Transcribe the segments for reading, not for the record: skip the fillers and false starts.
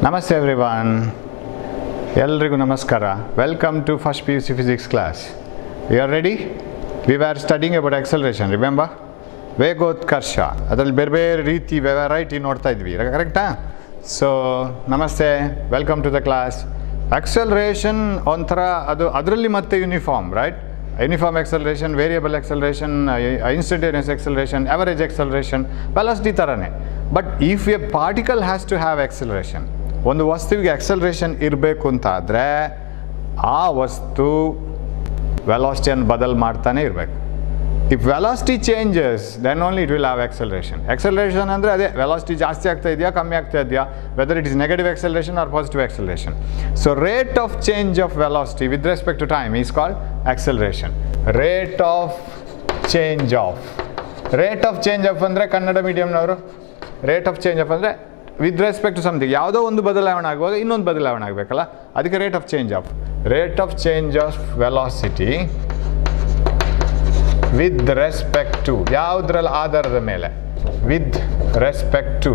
Namaste everyone. Elrigu namaskara. Welcome to first PUC physics class. You are ready? We were studying about acceleration. Remember? ವೇಗೋತ್ಕರ್ಷ ಅದರಲ್ಲಿ ಬೇರೆ ಬೇರೆ ರೀತಿ variety ನೋಡ್ತಾ ಇದ್ವಿ, ಕರೆಕ್ಟಾ? ಸೊ ನಮಸ್ತೆ, welcome to the class. Acceleration ಒಂಥರ ಅದರಲ್ಲಿ ಮತ್ತೆ uniform, right? Uniform acceleration, variable acceleration, instantaneous acceleration, average acceleration, velocity ಥರನೇ. But if a particle has to have acceleration, ಒಂದು ವಸ್ತುವಿಗೆ ಎಕ್ಸಲರೇಷನ್ ಇರಬೇಕು ಅಂತಾದರೆ ಆ ವಸ್ತು ವೆಲಾಸಿಟಿಯನ್ನು ಬದಲು ಮಾಡ್ತಾನೆ ಇರಬೇಕು. If velocity changes, then only it will have acceleration. Acceleration ಅಂದರೆ ಅದೇ velocity ಜಾಸ್ತಿ ಆಗ್ತಾ ಇದೆಯಾ ಕಮ್ಮಿ ಆಗ್ತಾ ಇದೆಯಾ, whether it is negative acceleration or positive acceleration. So rate of change of velocity with respect to time is called acceleration. Rate of change of ಅಂದರೆ ಕನ್ನಡ ಮೀಡಿಯಂನವರು ರೇಟ್ ಆಫ್ ಚೇಂಜ್ ಆಫ್ ಅಂದರೆ ವಿತ್ ರೆಸ್ಪೆಕ್ಟ್ ಟು ಸಮಥಿಂಗ್, ಯಾವುದೋ ಒಂದು ಬದಲಾವಣೆ ಆಗುವಾಗ ಇನ್ನೊಂದು ಬದಲಾವಣೆ ಆಗಬೇಕಲ್ಲ, ಅದಕ್ಕೆ rate of change of velocity with respect to ಯಾವುದರಲ್ಲಿ ಆಧಾರದ ಮೇಲೆ, with respect to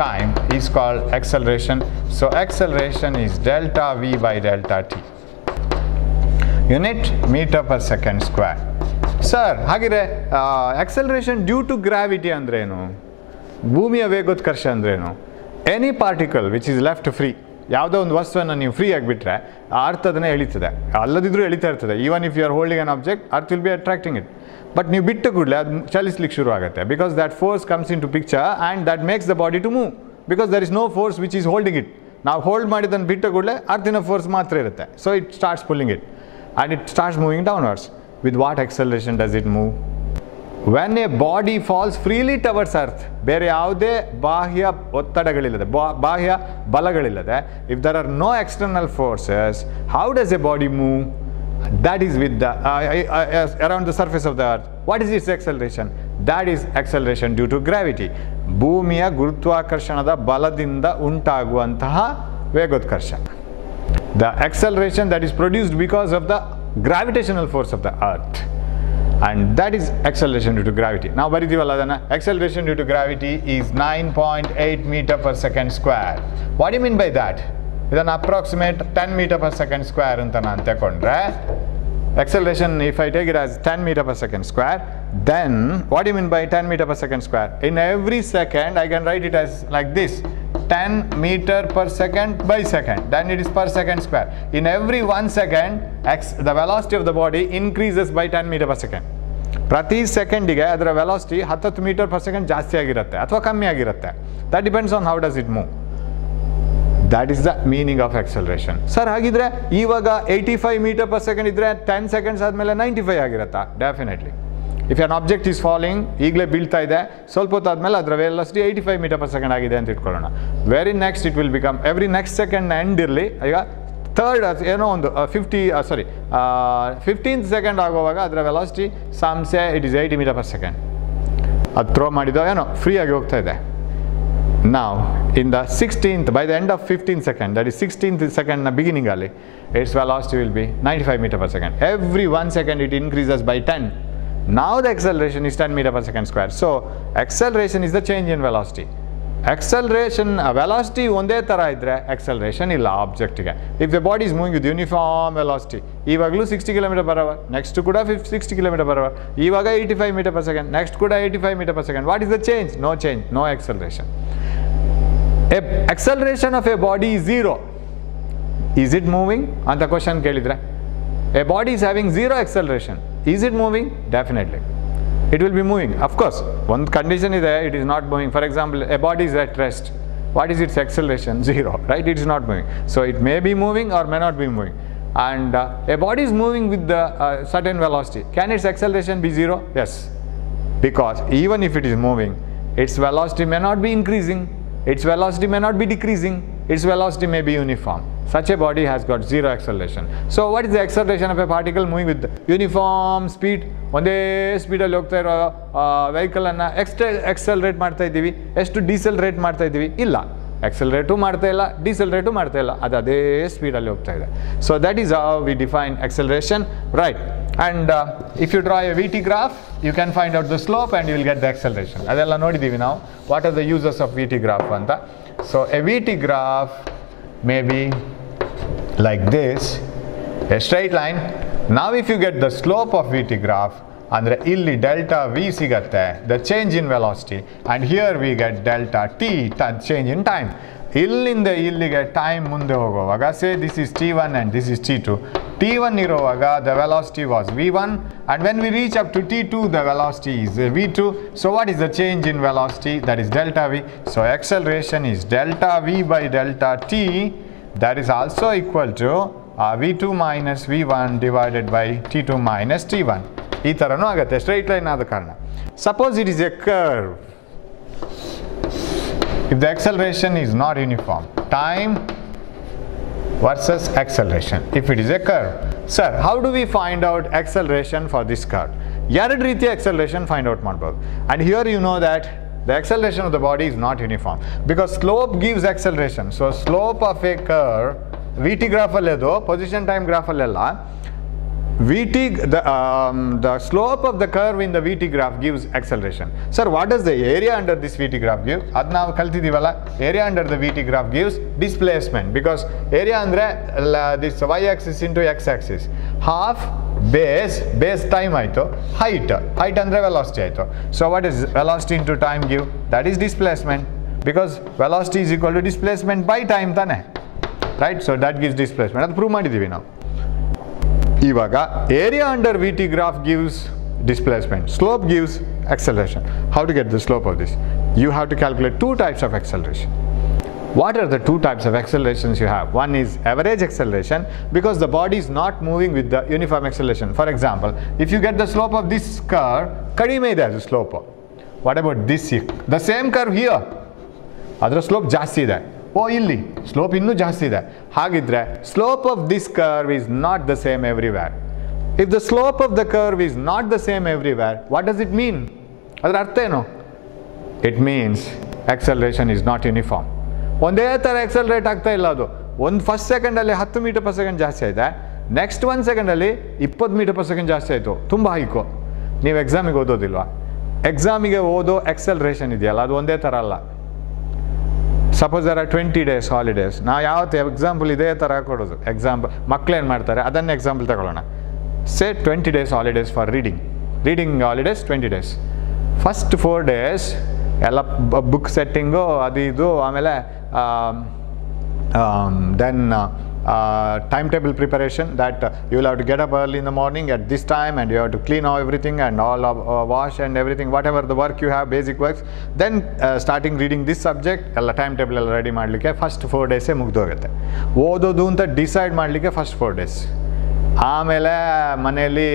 time is called acceleration. So acceleration is delta v by delta t. Unit meter per second square. Sir, ಹಾಗಿದ್ರೆ acceleration due to gravity ಅಂದ್ರೇನು? ಭೂಮಿಯ ವೇಗೋತ್ಕರ್ಷ ಅಂದ್ರೇನು? Any particle which is left free, ಯಾವುದೋ ಒಂದು ವಸ್ತುವನ್ನು ನೀವು free ಆಗಿಬಿಟ್ರೆ ಅರ್ಥ ಅದನ್ನೇ ಎಳಿತದೆ, ಅಲ್ಲದಿದ್ರೂ ಎಳಿತಾ ಇರ್ತದೆ. Even if you are holding an object, earth will be attracting it. But ನೀವು ಬಿಟ್ಟ ಕೂಡಲೇ ಅದು ಚಲಿಸ್ಲಿಕ್ಕೆ ಶುರು ಆಗುತ್ತೆ, because that force comes into picture and that makes the body to move, because there is no force which is holding it. ನಾವು hold ಮಾಡಿದ್ದನ್ನು ಬಿಟ್ಟ ಕೂಡಲೇ ಅರ್ಥಿನ ಫೋರ್ಸ್ ಮಾತ್ರ ಇರುತ್ತೆ. So it starts pulling it and it starts moving downwards. With what acceleration does it move? When a body falls freely towards earth, ಬೇರೆ ಯಾವುದೇ ಬಾಹ್ಯ ಒತ್ತಡಗಳಿಲ್ಲದೆ, ಬಾಹ್ಯ ಬಲಗಳಿಲ್ಲದೆ, if there are no external forces, how does a body move? That is with the around the surface of the earth. What is its acceleration? That is acceleration due to gravity. ಭೂಮಿಯ ಗುರುತ್ವಾಕರ್ಷಣದ ಬಲದಿಂದ ಉಂಟಾಗುವಂತಹ ವೇಗೋತ್ಕರ್ಷ. The acceleration that is produced because of the gravitational force of the earth, and that is acceleration due to gravity. Now ಬರಿತೀವಲ್ಲ ಅದನ್ನು, acceleration due to gravity is 9.8 meter per second square. What do you mean by that? ಇದನ್ನು approximate 10 meter per second square ಅಂತ ನಾನು ತಗೊಂಡ್ರೆ, acceleration if I take it as 10 meter per second square, then what do you mean by 10 meter per second square? In every second I can write it as like this, 10 meter per second by second, then it is per second square. In every 1 second the velocity of the body increases by 10 meter per second. ಪ್ರತಿ ಸೆಕೆಂಡಿಗೆ ಅದರ velocity 10 meter per second ಜಾಸ್ತಿ ಆಗಿರುತ್ತೆ ಅಥವಾ ಕಮ್ಮಿ ಆಗಿರುತ್ತೆ. That depends on how does it move. That is the meaning of acceleration. Sir, ಹಾಗಿದ್ರೆ ಇವಾಗ 85 meter per second ಇದ್ದರೆ 10 seconds ಆದಮೇಲೆ 95 ಆಗಿರುತ್ತಾ? Definitely. If an object is falling, ಈಗಲೇ ಬೀಳ್ತಾ ಇದೆ, ಸ್ವಲ್ಪ ಹೊತ್ತಾದ್ಮೇಲೆ ಅದರ ವೆಲಾಸಿಟಿ 85 meter per second ಆಗಿದೆ ಅಂತ ಇಟ್ಕೊಳ್ಳೋಣ. Very next it will become, every next second end ಇರಲಿ, ಈಗ ಥರ್ಡ್ ಏನೋ ಒಂದು 15th ಸೆಕೆಂಡ್ ಆಗುವಾಗ ಅದರ ವೆಲಾಸಿಟಿ ಸಾಮ್ಸೆ it is 80 meter per second. ಅದು ಥ್ರೋ ಮಾಡಿದೋ ಏನೋ ಫ್ರೀ ಆಗಿ ಹೋಗ್ತಾ ಇದೆ. Now in the 16th, by the end of 15th second, that is 16th second beginning ali, its velocity will be 95 meter per second. Every 1 second it increases by 10. Now the acceleration is 10 meter per second square. So acceleration is the change in velocity. Acceleration velocity ಒಂದೇ ಥರ ಇದ್ದರೆ acceleration ಇಲ್ಲ ಆಬ್ಜೆಕ್ಟಿಗೆ. If the body is moving with uniform velocity, ಇವಾಗಲೂ 60 km/h, next ಕೂಡ 60 km/h, ಇವಾಗ 85 meter per second, next ಕೂಡ 85 meter per second. What is the change? No change, no acceleration. Acceleration of a body is zero. Is it moving? ಅಂತ question ಕೇಳಿದರೆ, a body is having zero acceleration. Is it moving? Definitely. It will be moving. Of course, one condition is there, it is not moving. For example, a body is at rest. What is its acceleration? Zero, right? It is not moving. So it may be moving or may not be moving. And a body is moving with the certain velocity. Can its acceleration be zero? Yes. Because even if it is moving, its velocity may not be increasing, its velocity may not be decreasing, its velocity may be uniform. Such a body has got zero acceleration. So what is the acceleration of a particle moving with uniform speed? ಒಂದೇ ಸ್ಪೀಡಲ್ಲಿ ಹೋಗ್ತಾ ಇರೋ ವೆಹಿಕಲನ್ನು accelerate ಮಾಡ್ತಾ ಇದ್ದೀವಿ, ಎಷ್ಟು ಡಿಸೆಲರೇಟ್ ಮಾಡ್ತಾ ಇದ್ದೀವಿ? ಇಲ್ಲ, ಎಕ್ಸಲರೇಟು ಮಾಡ್ತಾ ಇಲ್ಲ, ಡಿಸೆಲರೇಟು ಮಾಡ್ತಾ ಇಲ್ಲ, ಅದು ಅದೇ ಸ್ಪೀಡಲ್ಲಿ ಹೋಗ್ತಾ ಇದೆ. So that is how we define acceleration, right? And if you draw a VT graph, you can find out the slope and you will get the acceleration. ಅದೆಲ್ಲ ನೋಡಿದ್ದೀವಿ ನಾವು. What are the uses of VT graph ಅಂತ? So a VT graph maybe like this, a straight line. Now if you get the slope of VT graph, andre illi delta V sigatte, the change in velocity, and here we get delta T, change in time. Illinda illige time munde hogovaga, say this is T1 and this is T2. T1 irovaga the velocity was V1, and when we reach up to T2 the velocity is V2. So what is the change in velocity? That is delta V. So acceleration is delta V by delta T, that is also equal to V2 minus V1 divided by T2 minus T1. ಈ ಥರನೂ ಆಗುತ್ತೆ straight line ಆದ ಕಾರಣ. Suppose it is a curve. If the acceleration is not uniform, time versus acceleration. If it is a curve, sir, how do we find out acceleration for this curve? ಎರಡು ರೀತಿಯ acceleration find out ಮಾಡಬಹುದು. And here you know that the acceleration of the body is not uniform because slope gives acceleration. So slope of a curve, VT graph alledo, position time graph allella, VT, the slope of the curve in the VT graph gives acceleration. Sir, what does the area under this VT graph give? Ad ನಾವು ಕಲ್ತಿದೀವಲ್ಲ, area under the VT graph gives displacement, because area andre this y axis into x axis, half base time ಆಯ್ತು, height andre velocity ಆಯ್ತು. So what is velocity into time give? That is displacement, because velocity is equal to displacement by time ತಾನೆ, right? So that gives displacement. ಅದು prove ಮಾಡಿದೀವಿ ನಾವು. ಇವಾಗ area under VT graph gives displacement, slope gives acceleration. How to get the slope of this? You have to calculate two types of acceleration. What are the two types of accelerations you have? One is average acceleration, because the body is not moving with the uniform acceleration. For example, if you get the slope of this curve, kadime ide adu slope. What about this? The same curve here, adra slope ಜಾಸ್ತಿ ಇದೆ. ಇಲ್ಲಿ slope ಇನ್ನೂ ಜಾಸ್ತಿ ಇದೆ. ಹಾಗಿದ್ರೆ slope of this curve is not the same everywhere. If the slope of the curve is not the same everywhere, what does it mean? ಅದರ ಅರ್ಥ ಏನು? It means acceleration is not uniform. ಒಂದೇ ಥರ accelerate ಆಗ್ತಾ ಇಲ್ಲ ಅದು. ಒಂದು first ಸೆಕೆಂಡಲ್ಲಿ 10 metre per second ಜಾಸ್ತಿ ಆಯಿತಾ, ನೆಕ್ಸ್ಟ್ 1 ಸೆಕೆಂಡಲ್ಲಿ 20 ಮೀಟರ್ ಪರ್ ಸೆಕೆಂಡ್ ಜಾಸ್ತಿ ಆಯಿತು. ತುಂಬ ಹೈಕು. ನೀವು ಎಕ್ಸಾಮಿಗೆ ಓದೋದಿಲ್ವಾ? ಎಕ್ಸಾಮಿಗೆ ಓದೋ ಎಕ್ಸಲರೇಷನ್ ಇದೆಯಲ್ಲ, ಅದು ಒಂದೇ ಥರ ಅಲ್ಲ. Suppose there are 20 days holidays, ನಾವು ಯಾವತ್ತು ಎಕ್ಸಾಂಪಲ್ ಇದೇ ಥರ ಕೊಡೋದು. ಎಕ್ಸಾಂಪಲ್ ಮಕ್ಕಳೇನು ಮಾಡ್ತಾರೆ ಅದನ್ನೇ ಎಕ್ಸಾಂಪಲ್ ತಗೊಳ್ಳೋಣ. ಸೇ 20 days holidays for reading holidays 20 days. First 4 days ಎಲ್ಲ ಬುಕ್ ಸೆಟ್ಟಿಂಗು ಅದು ಇದು, ಆಮೇಲೆ then timetable preparation, that you will have to get up early in the morning at this time and you have to clean everything and all wash and everything, whatever the work you have, basic works. Then starting reading this subject, ಎಲ್ಲ timetable ಎಲ್ಲ ready ಮಾಡಲಿಕ್ಕೆ first 4 days ಮುಗ್ದೋಗುತ್ತೆ. ಓದೋದು ಅಂತ decide ಮಾಡಲಿಕ್ಕೆ first 4 days. ಆಮೇಲೆ ಮನೆಯಲ್ಲಿ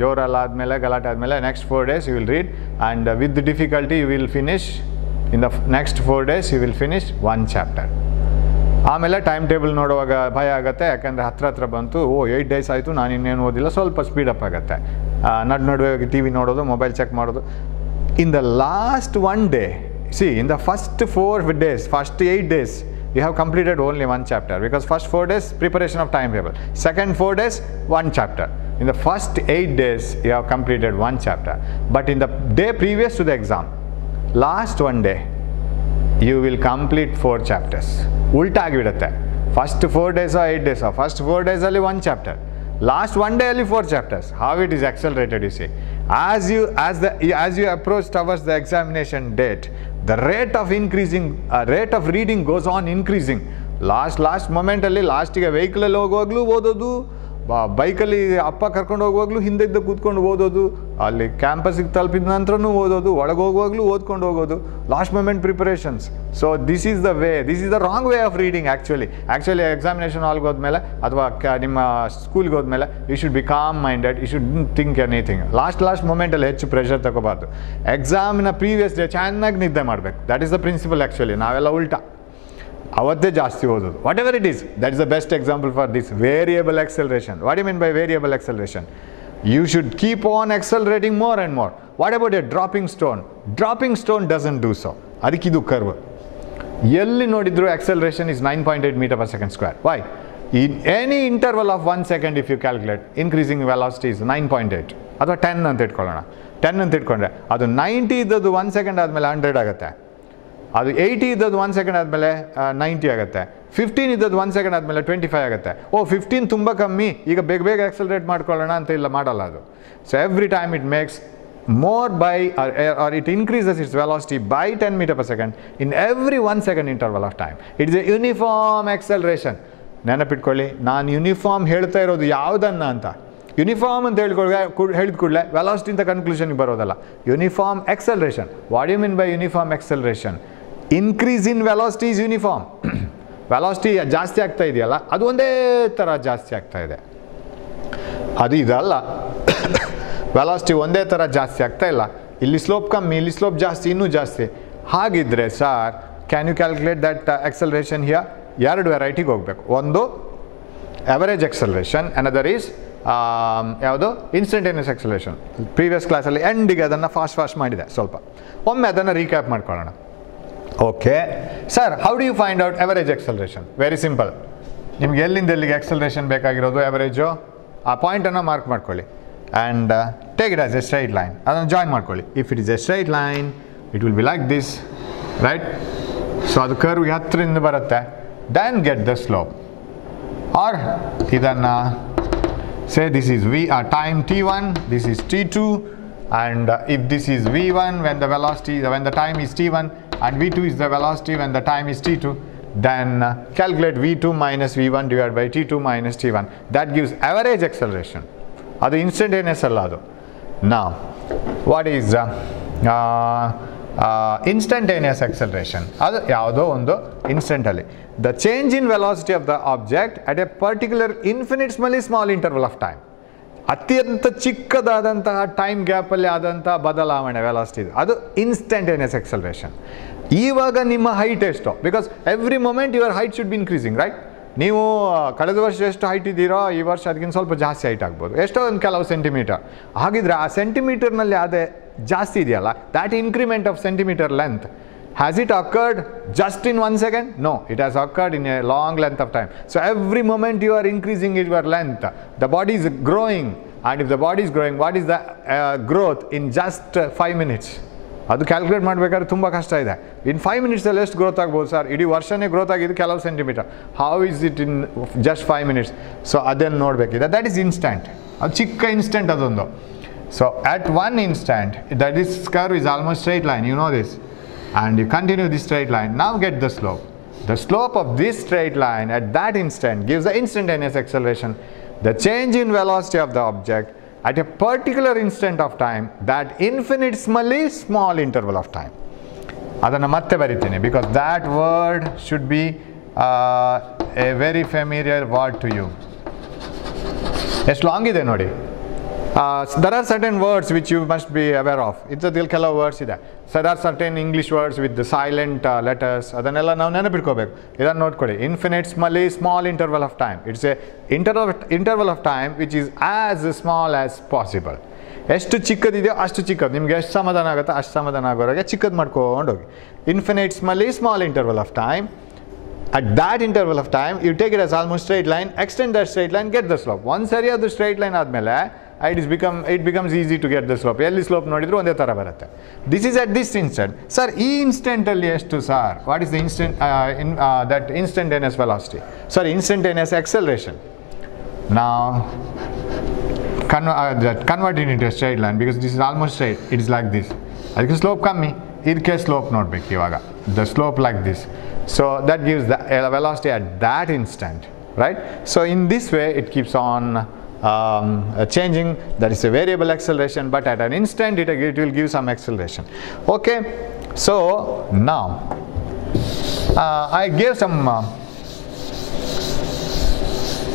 ಜೋರೆಲ್ಲ ಆದಮೇಲೆ ಗಲಾಟೆ ಆದಮೇಲೆ next 4 days you will read, and with difficulty you will finish in the next 4 days you will finish 1 chapter. ಆಮೇಲೆ ಟೈಮ್ ಟೇಬಲ್ ನೋಡುವಾಗ ಭಯ ಆಗುತ್ತೆ, ಯಾಕಂದರೆ ಹತ್ರ ಬಂತು, 8 days ಆಯಿತು ನಾನು ಇನ್ನೇನು ಓದಿಲ್ಲ, ಸ್ವಲ್ಪ ಸ್ಪೀಡಪ್ ಆಗುತ್ತೆ. ನಡುವೆ ಟಿ ವಿ ನೋಡೋದು, ಮೊಬೈಲ್ ಚೆಕ್ ಮಾಡೋದು. In the last 1 day, in the first 4 days, first 8 days, you have completed only 1 chapter, because first 4 days preparation of timetable, second 4 days 1 chapter. In the first 8 days you have completed 1 chapter, but in the day previous to the exam, last 1 day you will complete 4 chapters. ಉಲ್ಟಾ ಆಗಿಬಿಡುತ್ತೆ. First 4 days 8 days, first 4 days ಅಲ್ಲಿ 1 chapter, last 1 day ಅಲ್ಲಿ 4 chapters. How it is accelerated, you see. As you approach towards the examination date, the rate of reading goes on increasing. Last ಮೊಮೆಂಟಲ್ಲಿ ಲಾಸ್ಟಿಗೆ ವೆಹಿಕಲಲ್ಲಿ ಹೋಗುವಾಗಲೂ ಓದೋದು, ಬೈಕಲ್ಲಿ ಅಪ್ಪ ಕರ್ಕೊಂಡು ಹೋಗುವಾಗಲೂ ಹಿಂದೆ ಕೂತ್ಕೊಂಡು ಓದೋದು, ಅಲ್ಲಿ ಕ್ಯಾಂಪಸ್ಸಿಗೆ ತಲುಪಿದ ನಂತರನೂ ಓದೋದು, ಒಳಗೆ ಹೋಗುವಾಗಲೂ ಓದ್ಕೊಂಡು ಹೋಗೋದು, last moment preparations. So this is the wrong way of reading. Actually examination ಹಾಲ್ಗೆ ಹೋದ್ಮೇಲೆ ಅಥವಾ ನಿಮ್ಮ ಸ್ಕೂಲ್ಗೆ ಹೋದ್ಮೇಲೆ you should be calm minded, you should think anything. Last ಮೊಮೆಂಟಲ್ಲಿ ಹೆಚ್ಚು ಪ್ರೆಷರ್ ತಗೋಬಾರ್ದು. ಎಕ್ಸಾಮಿನ ಪ್ರೀವಿಯಸ್ ಡೇ ಚೆನ್ನಾಗಿ ನಿದ್ದೆ ಮಾಡಬೇಕು. That is the principle. Actually ನಾವೆಲ್ಲ ಉಲ್ಟಾ, ಅವತ್ತೇ ಜಾಸ್ತಿ ಓದೋದು. Whatever it is, that is the best example for this variable acceleration. What do you mean by variable acceleration? You should keep on accelerating more and more. What about a dropping stone? Dropping stone doesn't do so. ಅದಕ್ಕಿದು curve. ಎಲ್ಲಿ ನೋಡಿದ್ರು acceleration is 9.8 meter per second square. Why? In any interval of 1 second if you calculate, increasing velocity is 9.8 ಅಥವಾ 10 ಅಂತ ಇಟ್ಕೊಳ್ಳೋಣ. 10 ಅಂತ ಇಟ್ಕೊಂಡ್ರೆ ಅದು 90 ಇದ್ದದ್ದು 1 second ಆದಮೇಲೆ 100 ಆಗುತ್ತೆ. ಅದು 80 ಇದ್ದದ್ದು 1 ಸೆಕೆಂಡ್ ಆದಮೇಲೆ 90 ಆಗುತ್ತೆ, 15 ಇದ್ದದ್ದು 1 ಸೆಕೆಂಡ್ ಆದಮೇಲೆ 25 ಆಗುತ್ತೆ. 15 ತುಂಬ ಕಮ್ಮಿ, ಈಗ ಬೇಗ ಬೇಗ ಆಕ್ಸಲರೇಟ್ ಮಾಡ್ಕೊಳ್ಳೋಣ ಅಂತ ಇಲ್ಲ, ಮಾಡಲ್ಲ ಅದು. So every time it makes more by or it increases its velocity by 10 meter per second in every 1 second interval of time. It is a uniform acceleration. ನೆನಪಿಟ್ಕೊಳ್ಳಿ, ನಾನು ಯೂನಿಫಾರ್ಮ್ ಹೇಳ್ತಾ ಇರೋದು ಯಾವುದನ್ನ ಅಂತ. ಯೂನಿಫಾರ್ಮ್ ಅಂತ ಹೇಳಿದ ಕೂಡಲೇ ವೆಲಾಸಿಟಿ ಅಂತ ಕನ್ಕ್ಲೂಷನ್ಗೆ ಬರೋದಲ್ಲ. Uniform acceleration. What you mean by uniform acceleration? Increase in velocity is uniform. Velocity ಜಾಸ್ತಿ ಆಗ್ತಾ ಇದೆಯಲ್ಲ, ಅದು ಒಂದೇ ಥರ ಜಾಸ್ತಿ ಆಗ್ತಾ ಇದೆ. ಅದು ಇದಲ್ಲ, ವೆಲಾಸಿಟಿ ಒಂದೇ ಥರ ಜಾಸ್ತಿ ಆಗ್ತಾ ಇಲ್ಲ. ಇಲ್ಲಿ ಸ್ಲೋಪ್ ಕಮ್ಮಿ, ಇಲ್ಲಿ ಸ್ಲೋಪ್ ಜಾಸ್ತಿ, ಇನ್ನೂ ಜಾಸ್ತಿ. ಹಾಗಿದ್ರೆ sir, can you calculate that acceleration here? ಎರಡು ವೆರೈಟಿಗೆ ಹೋಗಬೇಕು. ಒಂದು ಅವರೇಜ್ ಎಕ್ಸಲರೇಷನ್, ಅನದರ್ ಈಸ್ ಯಾವುದು ಇನ್ಸ್ಟಂಟೇನಿಯಸ್ ಎಕ್ಸಲರೇಷನ್. ಪ್ರೀವಿಯಸ್ ಕ್ಲಾಸಲ್ಲಿ ಎಂಡಿಗೆ ಅದನ್ನು ಫಾಸ್ಟ್ ಮಾಡಿದೆ ಸ್ವಲ್ಪ. ಒಮ್ಮೆ ಅದನ್ನು ರೀಕ್ಯಾಪ್ ಮಾಡ್ಕೊಳ್ಳೋಣ. Okay sir, how do you find out average acceleration? Very simple. ನಿಮ್ಗೆ ಎಲ್ಲಿಂದ ಎಲ್ಲಿಗೆ ಎಕ್ಸಲರೇಷನ್ ಬೇಕಾಗಿರೋದು ಅವರೇಜು, ಆ ಪಾಯಿಂಟನ್ನು ಮಾರ್ಕ್ ಮಾಡ್ಕೊಳ್ಳಿ. And take it as a straight line. ಅದನ್ನು ಜಾಯಿನ್ ಮಾಡ್ಕೊಳ್ಳಿ. If it is a straight line, it will be like this, right? So ಅದು ಕರ್ವ್ಗೆ ಹತ್ತಿರದಿಂದ ಬರುತ್ತೆ. Then get the slope. Or ಇದನ್ನು say this is time t1, this is t2, and if this is v1 when the time is t1, and v2 is the velocity when the time is t2, then calculate v2 minus v1 divided by t2 minus t1. That gives average acceleration. ಅದು instantaneous ಅಲ್ಲ ಅದು. ನಾವು what is instantaneous acceleration? ಅದು ಯಾವುದೋ ಒಂದು ಇನ್ಸ್ಟೆಂಟಲ್ಲಿ the change in velocity of the object at a particular infinitesimally small interval of time. ಅತ್ಯಂತ ಚಿಕ್ಕದಾದಂತಹ ಟೈಮ್ ಗ್ಯಾಪಲ್ಲಿ ಆದಂತಹ ಬದಲಾವಣೆ ವೆಲಾಸಿಟಿ, ಅದು ಇನ್ಸ್ಟಂಟೇನಿಯಸ್ ಎಕ್ಸಲರೇಷನ್. ಇವಾಗ ನಿಮ್ಮ ಹೈಟ್ ಎಷ್ಟು? Because every moment your height should be increasing, right? ನೀವು ಕಳೆದ ವರ್ಷ ಎಷ್ಟು ಹೈಟ್ ಇದ್ದೀರೋ ಈ ವರ್ಷ ಅದಕ್ಕಿಂತ ಸ್ವಲ್ಪ ಜಾಸ್ತಿ ಹೈಟ್ ಆಗ್ಬೋದು, ಎಷ್ಟೋ ಒಂದು ಕೆಲವು ಸೆಂಟಿಮೀಟರ್. ಹಾಗಿದ್ರೆ ಆ ಸೆಂಟಿಮೀಟರ್ನಲ್ಲಿ ಅದೇ ಜಾಸ್ತಿ ಇದೆಯಲ್ಲ, that increment of centimetre length, has it occurred just in 1 second? No, it has occurred in a long length of time. So every moment you are increasing your length, the body is growing. And if the body is growing, what is the growth in just 5 minutes? ಅದು calculate ಮಾಡಬೇಕಾದ್ರೆ ತುಂಬ ಕಷ್ಟ ಇದೆ. ಇನ್ 5 minutesಲ್ಲಿ ಎಷ್ಟು growth ಆಗ್ಬೋದು sir? ಇಡೀ ವರ್ಷನೇ growth ಆಗಿದ್ದು ಕೆಲವು centimetre. How is it in just 5 minutes? So ಅದನ್ನು ನೋಡಬೇಕಿದೆ. That is instant. ಅದು ಚಿಕ್ಕ ಇನ್ಸ್ಟೆಂಟ್ ಅದೊಂದು. So at one instant that is curve is almost straight line, you know this, and you continue this straight line. Now get the slope. The slope of this straight line at that instant gives the instantaneous acceleration, the change in velocity of the object at a particular instant of time, that infinitesimally small interval of time. ಅದನ್ನು ಮತ್ತೆ ಬರಿತೀನಿ, because that word should be a very familiar word to you. ಎಷ್ಟು long ಇದೆ ನೋಡಿ. There are certain words which you must be aware of. ಇಂಥದ್ದಲ್ಲಿ ಕೆಲವು words ಇದೆ. So there are certain English words with the silent letters. ಅದನ್ನೆಲ್ಲ ನಾವು ನೆನಪಿಟ್ಕೋಬೇಕು. ಇದನ್ನು ನೋಡ್ಕೊಳ್ಳಿ. Infinitesimally small interval of time. It's a interval of time which is as small as possible. ಎಷ್ಟು ಚಿಕ್ಕದಿದೆಯೋ ಅಷ್ಟು ಚಿಕ್ಕದು. ನಿಮ್ಗೆ ಎಷ್ಟು ಸಮಾಧಾನ ಆಗುತ್ತೋ ಅಷ್ಟು ಸಮಾಧಾನ ಆಗೋವರೆಗೆ ಚಿಕ್ಕದು ಮಾಡ್ಕೊಂಡು ಹೋಗಿ. Infinitesimally small interval of time. At that interval of time, you take it as almost straight line, extend that straight line, get the slope. Once ಸರಿ ಅದು ಸ್ಟ್ರೈಟ್ ಲೈನ್ ಆದಮೇಲೆ it becomes easy to get the slope. ಎಲ್ಲಿ slope ನೋಡಿದ್ರು ಒಂದೇ ಥರ ಬರುತ್ತೆ. This is at this instant. Sir, ಈ ಇನ್ಸ್ಟೆಂಟಲ್ಲಿ ಎಷ್ಟು sir? What is the that instantaneous velocity? Sorry, instantaneous acceleration. Now, convert it into a straight line, because this is almost straight. It is like this. ಅದಕ್ಕೆ slope ಕಮ್ಮಿ, ಇದಕ್ಕೆ slope ನೋಡ್ಬೇಕು ಇವಾಗ. The slope like this. So that gives the velocity at that instant, right? So in this way it keeps on changing. That is a variable acceleration, but at an instant it will give some acceleration. Okay, so now I gave some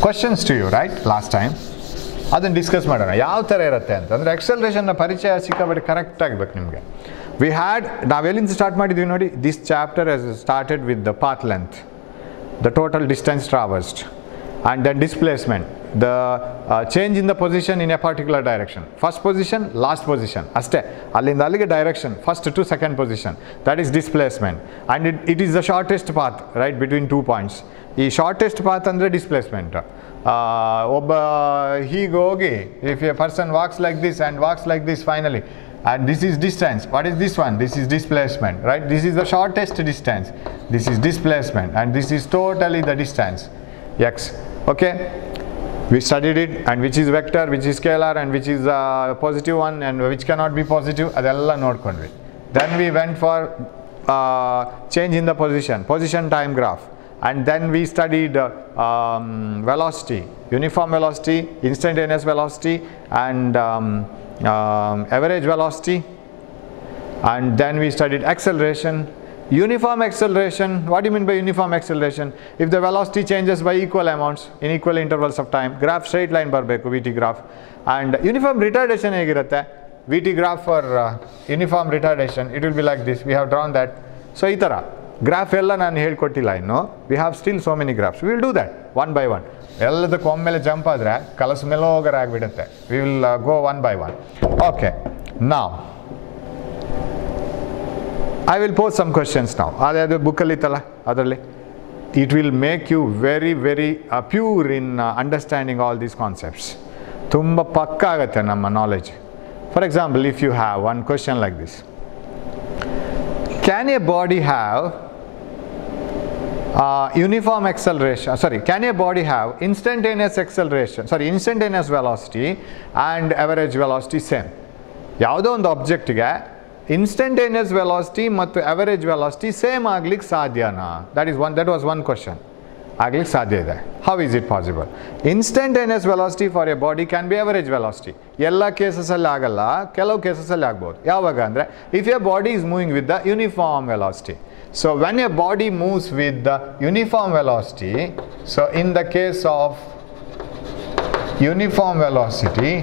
questions to you, right, last time. ಅದನ್ನು discuss ಮಾಡೋಣ ಯಾವ ಥರ ಇರುತ್ತೆ ಅಂತಂದರೆ, ಎಕ್ಸಲರೇಷನ್ನ ಪರಿಚಯ ಸಿಕ್ಕಾಬಿಟ್ಟು correct ಆಗಬೇಕು ನಿಮಗೆ. ನಾವೆಲ್ಲಿಂದ start ಮಾಡಿದ್ವಿ ನೋಡಿ. This chapter has started with the path length, the total distance traversed, and then displacement, the change in the position in a particular direction. First position, last position ಅಷ್ಟೇ. ಅಲ್ಲಿಂದ ಅಲ್ಲಿಗೆ direction, first to second position, that is displacement. And it is the shortest path, right, between 2 points. ಈ shortest path ಅಂದರೆ displacement. ಒಬ್ಬ ಹೀಗೆ ಹೋಗಿ, if a person walks like this and walks like this, finally and this is distance. What is this one? This is displacement, right? This is the shortest distance. This is displacement, and this is totally the distance, x. Okay, we studied it, and which is vector, which is scalar, and which is positive one, and which cannot be positive. Adella nodkondvi. Then we went for change in the position time graph, and then we studied velocity, uniform velocity, instantaneous velocity, and average velocity, and then we studied acceleration. Uniform acceleration, what do you mean by uniform acceleration? If the velocity changes by equal amounts in equal intervals of time, graph straight line barbeku, VT graph. And uniform retardation hegirutte? VT graph for uniform retardation, it will be like this. We have drawn that. So itara graph ella nanu helkottilla innu. We have still so many graphs. We will do that one by one. Elladakku ommele jump adre kalasu melogara agbidutte. We will go one by one. Okay, now I will pose some questions now. Adu book alli ittalla adralli. It will make you very pure in understanding all these concepts. Tumba pakka agutte namma knowledge. For example, if you have one question like this: can a body have uniform acceleration, can a body have instantaneous acceleration, instantaneous velocity and average velocity same? Yavado ಒಂದು object ಗೆ instantaneous velocity ಮತ್ತು average velocity same ಆಗ್ಲಿಕ್ಕೆ ಸಾಧ್ಯನಾ? That was one question. ಆಗ್ಲಿಕ್ಕೆ ಸಾಧ್ಯ ಇದೆ. How is it possible? Instantaneous velocity for a body can be average velocity. ಎಲ್ಲ cases ಅಲ್ಲಿ ಆಗಲ್ಲ, ಕೆಲವು ಕೇಸಸ್ ಅಲ್ಲಿ ಆಗಬಹುದು. ಯಾವಾಗ ಅಂದ್ರೆ if a body is moving with the uniform velocity. So when a body moves with the uniform velocity, so in the case of uniform velocity,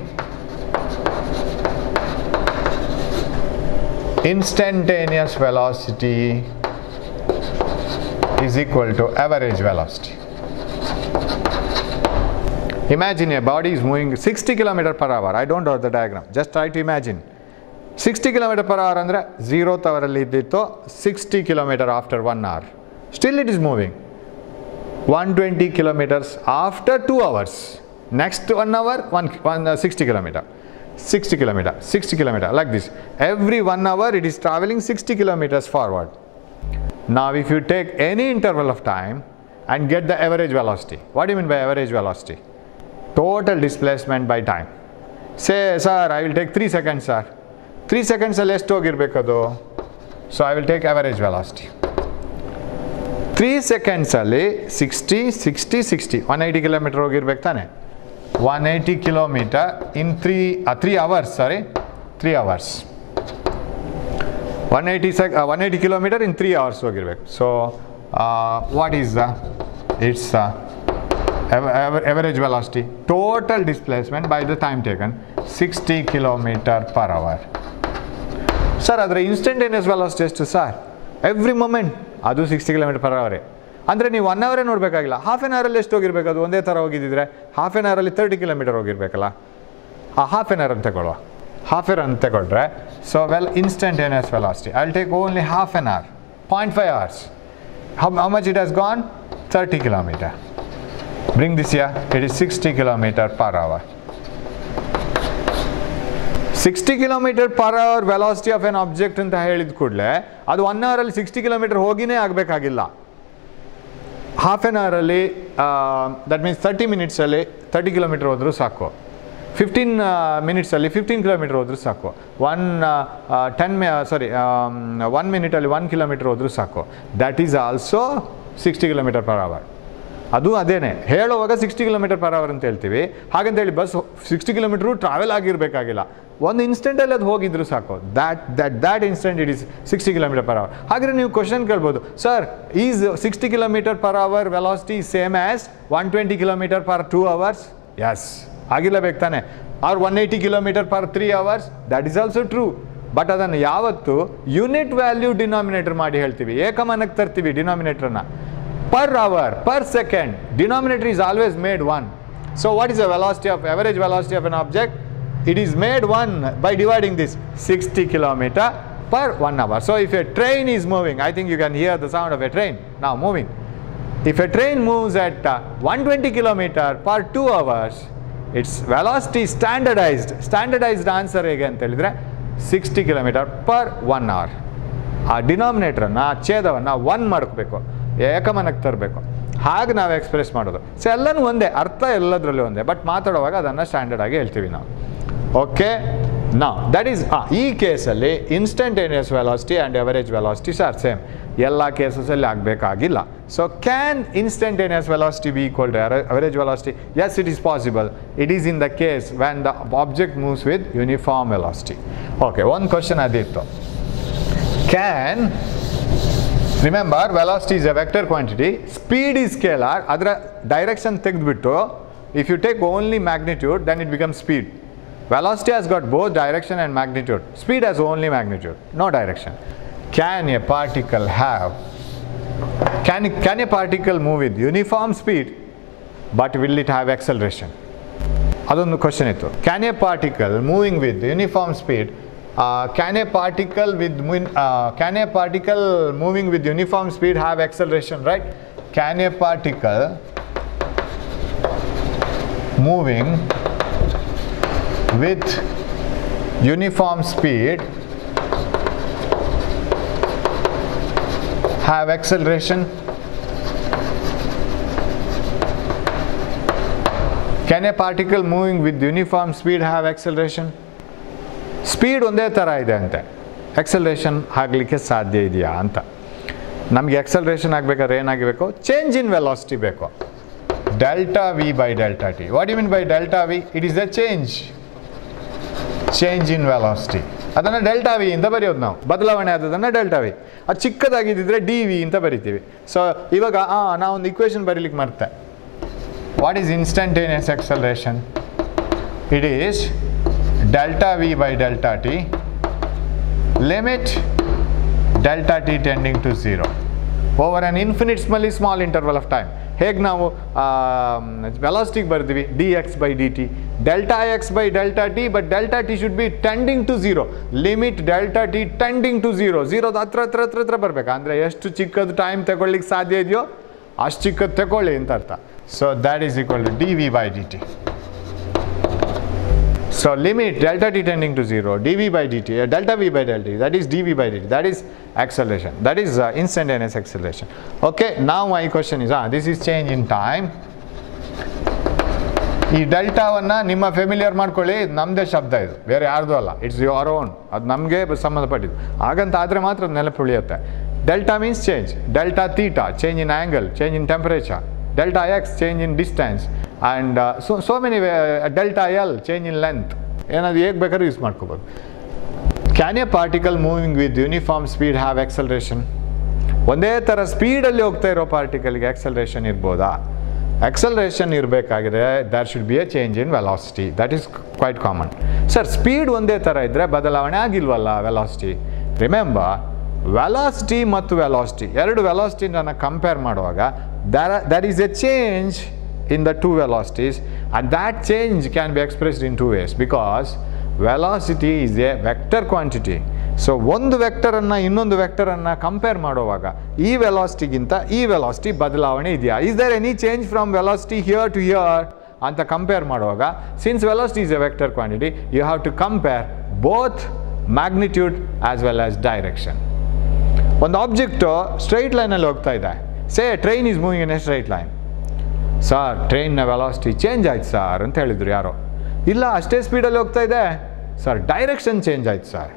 instantaneous velocity is equal to average velocity. Imagine a body is moving 60 km per hour. I don't draw the diagram. Just try to imagine. 60 km per hour andre 0th hour alli iddittu 60 km after 1 hour. Still it is moving. 120 kilometers after 2 hours. Next 1 hour 60 km. 60 km, 60 km, like this. Every 1 hour it is traveling 60 kilometers forward. Now if you take any interval of time and get the average velocity. What do you mean by average velocity? Total displacement by time. Say, sir, I will take 3 seconds, sir. 3 seconds alli ಎಷ್ಟು ಹೋಗಿರಬೇಕದು? So I will take average velocity. 3 seconds alli 60 60 60 180 km ಹೋಗಿರಬೇಕು ತಾನೆ? 180 km in 3 hours, 3 hours. 180 km in 3 hours ಹೋಗಿರಬೇಕು. So what is its average velocity? Total displacement by the time taken 60 km per hour. Sir, adra instantaneous velocity ಎಷ್ಟು sir? Every moment ಅದು 60 km per hour. ಅಂದರೆ ನೀವು 1 hour ನೋಡಬೇಕಾಗಿಲ್ಲ, half an ಅವರಲ್ಲಿ ಎಷ್ಟು ಹೋಗಿರಬೇಕು? ಅದು ಒಂದೇ ಥರ ಹೋಗಿದ್ದಿದ್ರೆ half an ಅವರಲ್ಲಿ 30 km ಹೋಗಿರಬೇಕಲ್ಲ. ಹಾಫ್ ಆನ್ ಅವರ್ ಅಂತ ತಗೊಳ್ಳುವ. ಹಾಫ್ ಆನ್ ಅಂತ ತಗೊಂಡ್ರೆ so instantaneous velocity. I will take only half an hour, 0.5 hours. How much it has gone? 30 km. Bring this here. It is 60 km per hour. 60 km per hour velocity of an object ಅಂತ ಹೇಳಿದ ಕೂಡಲೇ ಅದು 1 hour ಅಲ್ಲಿ 60 km ಹೋಗಿನೇ ಆಗಬೇಕಾಗಿಲ್ಲ. Half an ಅವರಲ್ಲಿ that means 30 minutes ಅಲ್ಲಿ 30 km ಹೋದರೂ ಸಾಕು. 15 minutes ಅಲ್ಲಿ 15 km ಹೋದರೂ ಸಾಕು. 1 minute ಅಲ್ಲಿ 1 km ಹೋದರೂ ಸಾಕು. That is also 60 km per hour. ಅದು ಅದೇನೆ ಹೇಳುವಾಗ 60 km per hour ಅಂತ ಹೇಳ್ತೀವಿ. ಹಾಗಂತೇಳಿ ಬಸ್ 60 km ಟ್ರಾವೆಲ್ ಆಗಿರಬೇಕಾಗಿಲ್ಲ, ಒಂದು ಇನ್ಸ್ಟೆಂಟಲ್ಲಿ ಅದು ಹೋಗಿದ್ರು ಸಾಕು. that instant it is 60 km per hour. ಹಾಗಾದ್ರೆ ನೀವು ಕ್ವಶನ್ ಕೇಳ್ಬೋದು, sir is 60 km per hour velocity same as 120 km per 2 hours? Yes, ಆಗಿರಲೇಬೇಕು ತಾನೆ. Or 180 km per 3 hours? That is also true. But ಅದನ್ನು ಯಾವತ್ತು ಯೂನಿಟ್ ವ್ಯಾಲ್ಯೂ ಡಿನಾಮಿನೇಟರ್ ಮಾಡಿ ಹೇಳ್ತೀವಿ, ಏಕಮಾನಕ್ಕೆ ತರ್ತೀವಿ ಡಿನಾಮಿನೇಟರ್ನ. Per hour, per second, denominator is always made 1. So what is the velocity of average velocity of an object? It is made 1 by dividing this 60 km per 1 hour. So if a train is moving, I think you can hear the sound of a train now moving. If a train moves at 120 km per 2 hours, its velocity standardized answer ಹೇಗೆ ಅಂತ ಹೇಳಿದ್ರೆ 60 km per 1 hour. ಆ ಡಿನಾಮಿನೇಟ್ರನ್ನು ಆ ಛೇದವನ್ನು 1 ಮಾಡ್ಕೋಬೇಕು, ಏಕಮಾನಕ್ಕೆ ತರಬೇಕು. ಹಾಗೆ ನಾವು express ಮಾಡೋದು. ಸೊ ಎಲ್ಲನೂ ಒಂದೇ, ಅರ್ಥ ಎಲ್ಲದರಲ್ಲೂ ಒಂದೇ, ಬಟ್ ಮಾತಾಡುವಾಗ ಅದನ್ನು ಸ್ಟ್ಯಾಂಡರ್ಡ್ ಆಗಿ ಹೇಳ್ತೀವಿ ನಾವು. ಓಕೆ, ನಾ ದಟ್ ಈಸ್ ಈ ಕೇಸಲ್ಲಿ instantaneous velocity and average velocities are same. ಎಲ್ಲ ಕೇಸಸಲ್ಲಿ ಆಗಬೇಕಾಗಿಲ್ಲ. So can instantaneous velocity be equal to average velocity? Yes, it is possible. It is in the case when the object moves with uniform velocity. Okay, one question adittu. Can, remember velocity is a vector quantity, speed is scalar, adra direction tegdbittu, if you take only magnitude then it becomes speed. Velocity has got both direction and magnitude. Speed has only magnitude, no direction. Can a particle have, can a particle move with uniform speed but will it have acceleration? Adondu question ittu. Can a particle moving with uniform speed, can a particle moving with uniform speed have acceleration, right? Can a particle moving with uniform speed have acceleration? Can a particle moving with uniform speed have acceleration? Speed ಒಂದೇ ಥರ ಇದೆ ಅಂತೆ, acceleration ಆಗಲಿಕ್ಕೆ ಸಾಧ್ಯ ಇದೆಯಾ ಅಂತ. ನಮಗೆ acceleration ಆಗಬೇಕಾದ್ರೆ ಏನಾಗಬೇಕು? ಚೇಂಜ್ ಇನ್ ವೆಲಾಸಿಟಿ ಬೇಕು. Delta V by delta T. What you mean by delta V? It is the change in velocity. ಅದನ್ನು ಡೆಲ್ಟಾ ವಿ ಅಂತ ಬರೆಯೋದು ನಾವು. ಬದಲಾವಣೆ ಆದದನ್ನು ಡೆಲ್ಟಾ ವಿ. ಅದು ಚಿಕ್ಕದಾಗಿದ್ದರೆ ಡಿ ವಿ ಅಂತ ಬರಿತೀವಿ. ಸೊ ಇವಾಗ ನಾವೊಂದು ಇಕ್ವೇಷನ್ ಬರೀಲಿಕ್ಕೆ ಮರ್ತೆ. What is instantaneous acceleration? It is delta v by delta t, limit delta t tending to 0 over an infinitesimally small interval of time. ಹೇಗೆ ನಾವು ವೆಲಾಸಿಟಿಗೆ ಬರ್ತೀವಿ dx by dt, delta x by delta t, but delta t should be tending to 0. Limit delta t tending to 0, 0 ಹತ್ರ ಬರಬೇಕು. ಅಂದರೆ ಎಷ್ಟು ಚಿಕ್ಕದು time ತಗೊಳ್ಳಿಕ್ಕೆ ಸಾಧ್ಯ ಇದೆಯೋ ಅಷ್ಟು ಚಿಕ್ಕದು ತಗೊಳ್ಳಿ ಅಂತ ಅರ್ಥ. So that is equal to dv by dt. So limit delta t tending to 0, dv by dt, delta v by delta t, that is dv by dt, that is acceleration, that is instantaneous acceleration. Okay, now my question is, this is change in time. ಈ ಡೆಲ್ಟಾವನ್ನು ನಿಮ್ಮ familiar ಮಾಡ್ಕೊಳ್ಳಿ, ನಮ್ಮದೇ ಶಬ್ದ ಇದು, ಬೇರೆ ಯಾರ್ದು ಅಲ್ಲ, it's your own, ಅದು ನಮಗೆ ಸಂಬಂಧಪಟ್ಟಿದ್ದು. ಹಾಗಂತ ಆದರೆ ಮಾತ್ರ ಅದು ನೆನಪು ಉಳಿಯುತ್ತೆ. Delta means change, delta theta change in angle, change in temperature, delta x change in distance, and so many delta L change in length. ಏನಾದ್ರು ಹೇಗೆ ಬೇಕಾದ್ರೂ ಯೂಸ್ ಮಾಡ್ಕೋಬೋದು. Can a particle moving with uniform speed have acceleration? ಒಂದೇ ಥರ ಸ್ಪೀಡಲ್ಲಿ ಹೋಗ್ತಾ ಇರೋ ಪಾರ್ಟಿಕಲ್ಗೆ ಎಕ್ಸಲರೇಷನ್ ಇರ್ಬೋದಾ? ಎಕ್ಸಲರೇಷನ್ ಇರಬೇಕಾದ್ರೆ there should be a change in velocity, that is quite common. Sir speed ಒಂದೇ ಥರ ಇದ್ದರೆ ಬದಲಾವಣೆ ಆಗಿಲ್ವಲ್ಲ ವೆಲಾಸಿಟಿ? ರಿಮೆಂಬರ್, ವೆಲಾಸಿಟಿ ಮತ್ತು ವೆಲಾಸಿಟಿ ಎರಡು ವೆಲಾಸಿಟಿನ ಕಂಪೇರ್ ಮಾಡುವಾಗ there is a change in the two velocities, and that change can be expressed in two ways, because velocity is a vector quantity. So ಒಂದು ವೆಕ್ಟರನ್ನು ಇನ್ನೊಂದು ವೆಕ್ಟರನ್ನು ಕಂಪೇರ್ ಮಾಡುವಾಗ ಈ ವೆಲಾಸಿಟಿಗಿಂತ ಈ ವೆಲಾಸಿಟಿ ಬದಲಾವಣೆ ಇದೆಯಾ, is there any change from velocity here to here ಅಂತ compare ಮಾಡುವಾಗ, since velocity is a vector quantity, you have to compare both magnitude as well as direction. ಒಂದು ಆಬ್ಜೆಕ್ಟು ಸ್ಟ್ರೈಟ್ ಲೈನಲ್ಲಿ ಹೋಗ್ತಾ ಇದೆ. Say a train is moving in a straight line. Sir ಟ್ರೈನ್ನ velocity change ಆಯ್ತು sir ಅಂತ ಹೇಳಿದ್ರು ಯಾರೋ. ಇಲ್ಲ ಅಷ್ಟೇ ಸ್ಪೀಡಲ್ಲಿ ಹೋಗ್ತಾ ಇದೆ ಸರ್, ಡೈರೆಕ್ಷನ್ ಚೇಂಜ್ ಆಯ್ತು sir.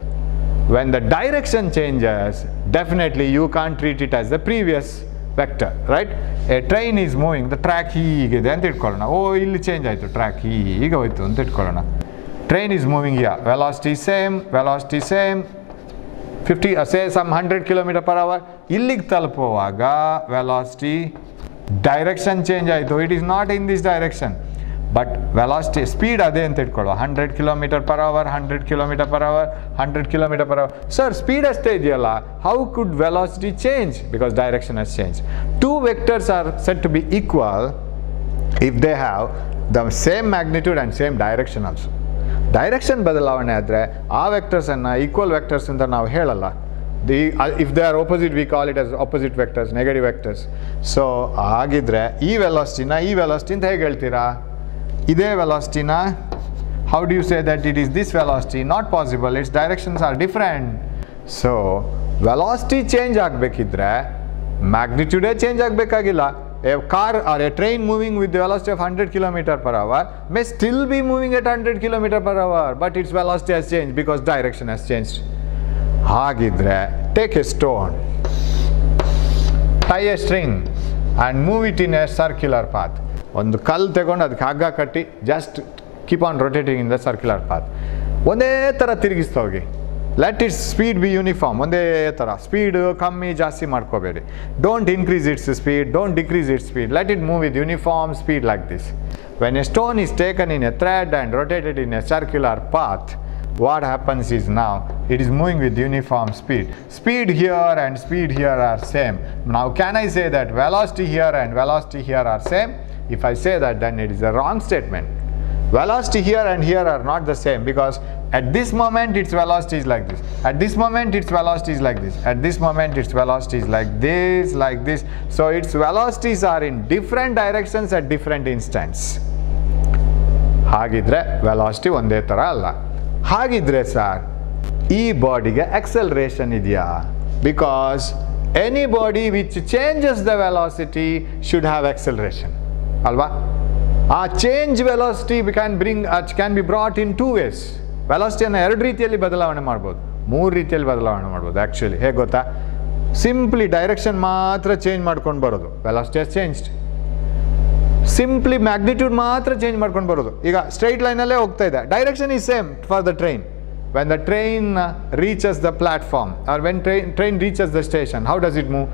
When the direction changes, definitely you can't treat it as the previous vector, right? A train is moving, the track ಹೀಗಿದೆ ಅಂತ ಇಟ್ಕೊಳ್ಳೋಣ. ಇಲ್ಲಿ ಚೇಂಜ್ ಆಯಿತು, ಟ್ರ್ಯಾಕ್ ಹೀಗೆ ಹೋಯ್ತು ಅಂತ ಇಟ್ಕೊಳ್ಳೋಣ. Train is moving here, velocity same, 50 say some 100 km/h. ಇಲ್ಲಿಗೆ ತಲುಪುವಾಗ ವೆಲಾಸಿಟಿ ಡೈರೆಕ್ಷನ್ ಚೇಂಜ್ ಆಯಿತು. It is not in this direction, but velocity speed ಅದೇ ಅಂತ ಇಟ್ಕೊಳ್ಳೋ, 100 km/h, 100 km/h, 100 km/h. Sir speed ಅಷ್ಟೇ ಇದೆಯಲ್ಲ, how could velocity change? Because direction has change. Two vectors are set to be equal if they have the same magnitude and same direction also. Direction ಬದಲಾವಣೆ ಆದರೆ ಆ ವೆಕ್ಟರ್ಸನ್ನು equal vectors ಅಂತ ನಾವು ಹೇಳಲ್ಲ. If they are opposite we call it as opposite vectors, negative vectors. So ಹಾಗಿದ್ರೆ ಈ ವೆಲಾಸಿಟಿನ ಈ ವೆಲಾಸಿಟಿ ಅಂತ ಹೇಗೆ ಹೇಳ್ತೀರಾ? ಇದೇ ವೆಲಾಸಿಟಿನ how do you say that it is this velocity? Not possible, its directions are different. So velocity change agbekidre magnitude change agbekagilla. A car or a train moving with the velocity of 100 km per hour may still be moving at 100 km per hour, but its velocity has changed because direction has changed. Hagidre, take a stone, tie a string and move it in a circular path. ಒಂದು ಕಲ್ಲು ತಗೊಂಡು ಅದಕ್ಕೆ ಹಗ್ಗ ಕಟ್ಟಿ just keep on rotating in the circular path. ಒಂದೇ ಥರ ತಿರುಗಿಸ್ತಾ ಹೋಗಿ. Let its speed B uniform, ಒಂದೇ ಥರ ಸ್ಪೀಡ್ ಕಮ್ಮಿ ಜಾಸ್ತಿ ಮಾಡ್ಕೋಬೇಡಿ. Don't increase its speed, don't decrease its speed, let it move with uniform speed like this. When A stone is taken in a thread and rotated in a circular path, what happens is now it is moving with uniform speed. Speed here and speed here are same. Now can I say that velocity here and velocity here are same? If I say that, then it is a wrong statement. Velocity here and here are not the same, because at this moment its velocity is like this, at this moment its velocity is like this, at this moment its velocity is like this. So its velocities are in different directions at different instants. ಹಾಗಿದ್ರೆ velocity ಒಂದೇ ಥರ ಅಲ್ಲ. ಹಾಗಿದ್ರೆ sir ಈ ಬಾಡಿಗೆ acceleration ಇದೆಯಾ? Because any body which changes the velocity should have acceleration ಅಲ್ವಾ? ಆ change velocity can be brought in 2 ways. ವೆಲಾಸಿಟಿಯನ್ನು 2 ರೀತಿಯಲ್ಲಿ ಬದಲಾವಣೆ ಮಾಡ್ಬೋದು, 3 ರೀತಿಯಲ್ಲಿ ಬದಲಾವಣೆ ಮಾಡ್ಬೋದು. ಆ್ಯಕ್ಚುಲಿ ಹೇಗೆ ಗೊತ್ತಾ? ಸಿಂಪ್ಲಿ ಡೈರೆಕ್ಷನ್ ಮಾತ್ರ ಚೇಂಜ್ ಮಾಡ್ಕೊಂಡು ಬರೋದು, velocity has changed. Simply magnitude ಮಾತ್ರ ಚೇಂಜ್ ಮಾಡ್ಕೊಂಡು ಬರೋದು. ಈಗ ಸ್ಟ್ರೈಟ್ ಲೈನಲ್ಲೇ ಹೋಗ್ತಾ ಇದೆ, direction is same for the train. When the train reaches the platform or when train reaches the station, how does it move?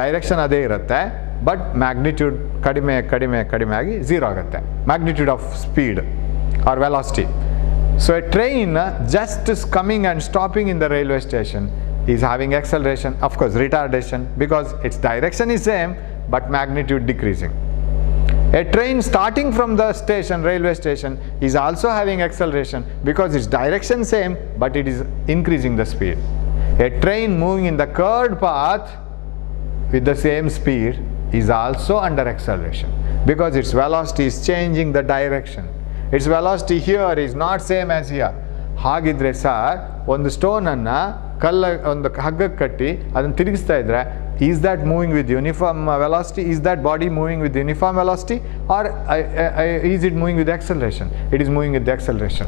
Direction ಅದೇ ಇರುತ್ತೆ, ಬಟ್ ಮ್ಯಾಗ್ನಿಟ್ಯೂಡ್ ಕಡಿಮೆ ಕಡಿಮೆ ಕಡಿಮೆ ಆಗಿ 0 ಆಗುತ್ತೆ, magnitude of speed or velocity. So a train just coming and stopping in the railway station is having acceleration, of course retardation, because its direction is same but magnitude decreasing. A train starting from the station, railway station, is also having acceleration because its direction same, but it is increasing the speed. A train moving in the curved path with the same speed is also under acceleration because its velocity is changing the direction. Its velocity here is not same as here. ಹಾಗಿದ್ರೆ sir ಒಂದು ಸ್ಟೋನನ್ನು ಒಂದು ಹಗ್ಗಕ್ಕೆ ಕಟ್ಟಿ ಅದನ್ನು ತಿರುಗಿಸ್ತಾ ಇದ್ರೆ, is that moving with uniform velocity? Is that body moving with uniform velocity, or is it moving with acceleration? It is moving with the acceleration.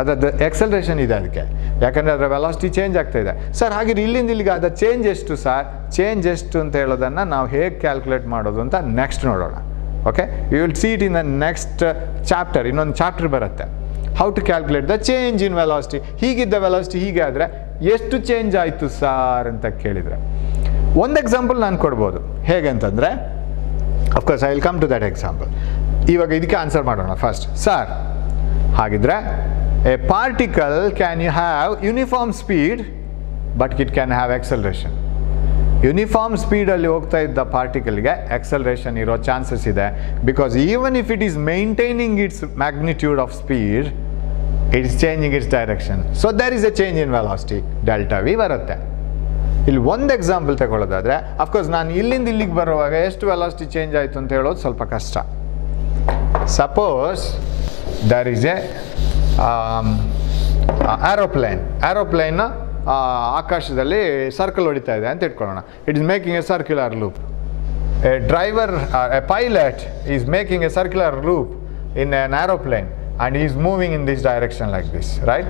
ಅದರ acceleration ಇದೆ ಅದಕ್ಕೆ, ಯಾಕಂದರೆ ಅದರ ವೆಲಾಸಿಟಿ ಚೇಂಜ್ ಆಗ್ತಾ ಇದೆ. ಸರ್ ಹಾಗೆ ಇಲ್ಲಿಂದ ಇಲ್ಲಿಗೆ ಅದರ ಚೇಂಜ್ ಎಷ್ಟು ಸರ್? ಚೇಂಜ್ ಎಷ್ಟು ಅಂತ ಹೇಳೋದನ್ನು ನಾವು ಹೇಗೆ ಕ್ಯಾಲ್ಕುಲೇಟ್ ಮಾಡೋದು ಅಂತ ನೆಕ್ಸ್ಟ್ ನೋಡೋಣ. Okay, you will see it in the next chapter. ಇನ್ನೊಂದು ಚಾಪ್ಟರ್ ಬರುತ್ತೆ, how to calculate the change in velocity. ಹೀಗಿದ್ದ ವೆಲಾಸಿಟಿ ಹೀಗೆ ಆದರೆ ಎಷ್ಟು ಚೇಂಜ್ ಆಯಿತು ಸಾರ್ ಅಂತ ಕೇಳಿದರೆ ಒಂದು ಎಕ್ಸಾಂಪಲ್ ನಾನು ಕೊಡ್ಬೋದು. ಹೇಗೆ ಅಂತಂದರೆ, of course I will come to that example. ಇವಾಗ ಇದಕ್ಕೆ ಆನ್ಸರ್ ಮಾಡೋಣ ಫಸ್ಟ್. ಸರ್ ಹಾಗಿದ್ರೆ a particle can you have uniform speed but it can have acceleration. Uniform ಸ್ಪೀಡಲ್ಲಿ ಹೋಗ್ತಾ ಇದ್ದ ಪಾರ್ಟಿಕಲ್ಗೆ ಆಕ್ಸಲರೇಷನ್ ಇರೋ ಚಾನ್ಸಸ್ ಇದೆ, because even if it is maintaining its magnitude of speed, it is changing its direction. So there is a change in velocity, delta V ಬರುತ್ತೆ. ಇಲ್ಲಿ ಒಂದು example ತಗೊಳ್ಳೋದಾದರೆ, of course ನಾನು ಇಲ್ಲಿಂದ ಇಲ್ಲಿಗೆ ಬರುವಾಗ ಎಷ್ಟು ವೆಲಾಸಿಟಿ ಚೇಂಜ್ ಆಯಿತು ಅಂತ ಹೇಳೋದು ಸ್ವಲ್ಪ ಕಷ್ಟ. Suppose there is a aeroplane ಆಕಾಶದಲ್ಲಿ ಸರ್ಕಲ್ ಹೊಡಿತಾ ಇದೆ ಅಂತ ಇಟ್ಕೊಳ್ಳೋಣ. It is making a circular loop. A driver, a pilot is making a circular loop in an aeroplane and he is moving in this direction like this, right?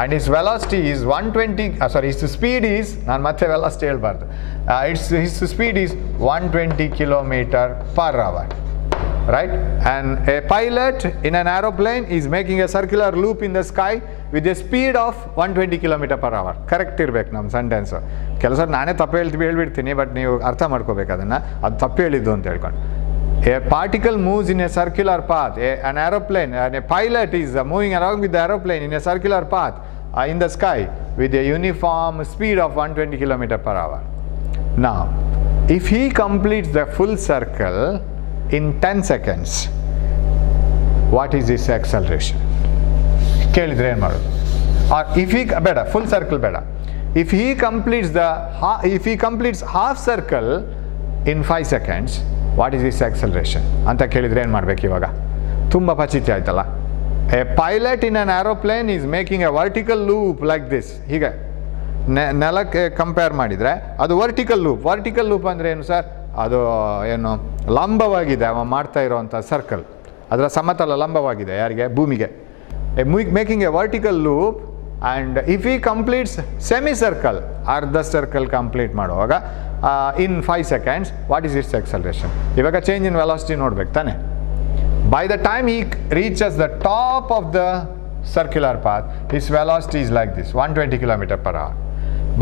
And his velocity is 120, his speed is, ನಾನು ಮತ್ತೆ velocity ಹೇಳ್ಬಾರ್ದು, his speed is 120 km/h, right? And a pilot in an aeroplane is making a circular loop in the sky with a speed of 120 km/h. Correct ಇರಬೇಕು ನಮ್ಮ sentence. ಕೆಲಸ ನಾನೇ ತಪ್ಪು ಹೇಳ್ಬಿಡ್ತೀನಿ, but ನೀವು ಅರ್ಥ ಮಾಡ್ಕೋಬೇಕು ಅದನ್ನು, ಅದು ತಪ್ಪು ಹೇಳಿದ್ದು ಅಂತ ಹೇಳ್ಕೊಂಡು. A particle moves in a circular path. An aeroplane, a pilot is moving along with the aeroplane in a circular path in the sky with a uniform speed of 120 km/h. Now, if he completes the full circle in 10 seconds, what is his acceleration? ಕೇಳಿದ್ರೆ ಏನು ಮಾಡೋದು? Or if he ಬೇಡ, full circle ಬೇಡ. If he completes half circle in 5 seconds, what is this acceleration ಅಂತ ಕೇಳಿದರೆ ಏನು ಮಾಡಬೇಕು? ಇವಾಗ ತುಂಬ ಪಚಿತಿ ಆಯ್ತಲ್ಲ. A pilot in an aeroplane is making a vertical loop like this. ಹೀಗೆ ನೆಲಕ್ಕೆ ಕಂಪೇರ್ ಮಾಡಿದರೆ ಅದು ವರ್ಟಿಕಲ್ ಲೂಪ್ ಅಂದರೆ ಏನು ಸರ್? ಅದು ಏನು ಲಂಬವಾಗಿದೆ ಅವ ಮಾಡ್ತಾ ಇರೋವಂಥ ಸರ್ಕಲ್, ಅದರ ಸಮತಲ ಲಂಬವಾಗಿದೆ ಯಾರಿಗೆ? ಭೂಮಿಗೆ. Making A vertical loop and if ಈ ಕಂಪ್ಲೀಟ್ಸ್ ಸೆಮಿ ಸರ್ಕಲ್, ಅರ್ಧ ಸರ್ಕಲ್ ಕಂಪ್ಲೀಟ್ ಮಾಡುವಾಗ ಇನ್ 5 seconds, what is it's acceleration? ಇವಾಗ ಚೇಂಜ್ ಇನ್ ವೆಲಾಸಿಟಿ ನೋಡ್ಬೇಕು ತಾನೆ. By the time he reaches the top of the circular path, his velocity is like this, 120 km/h.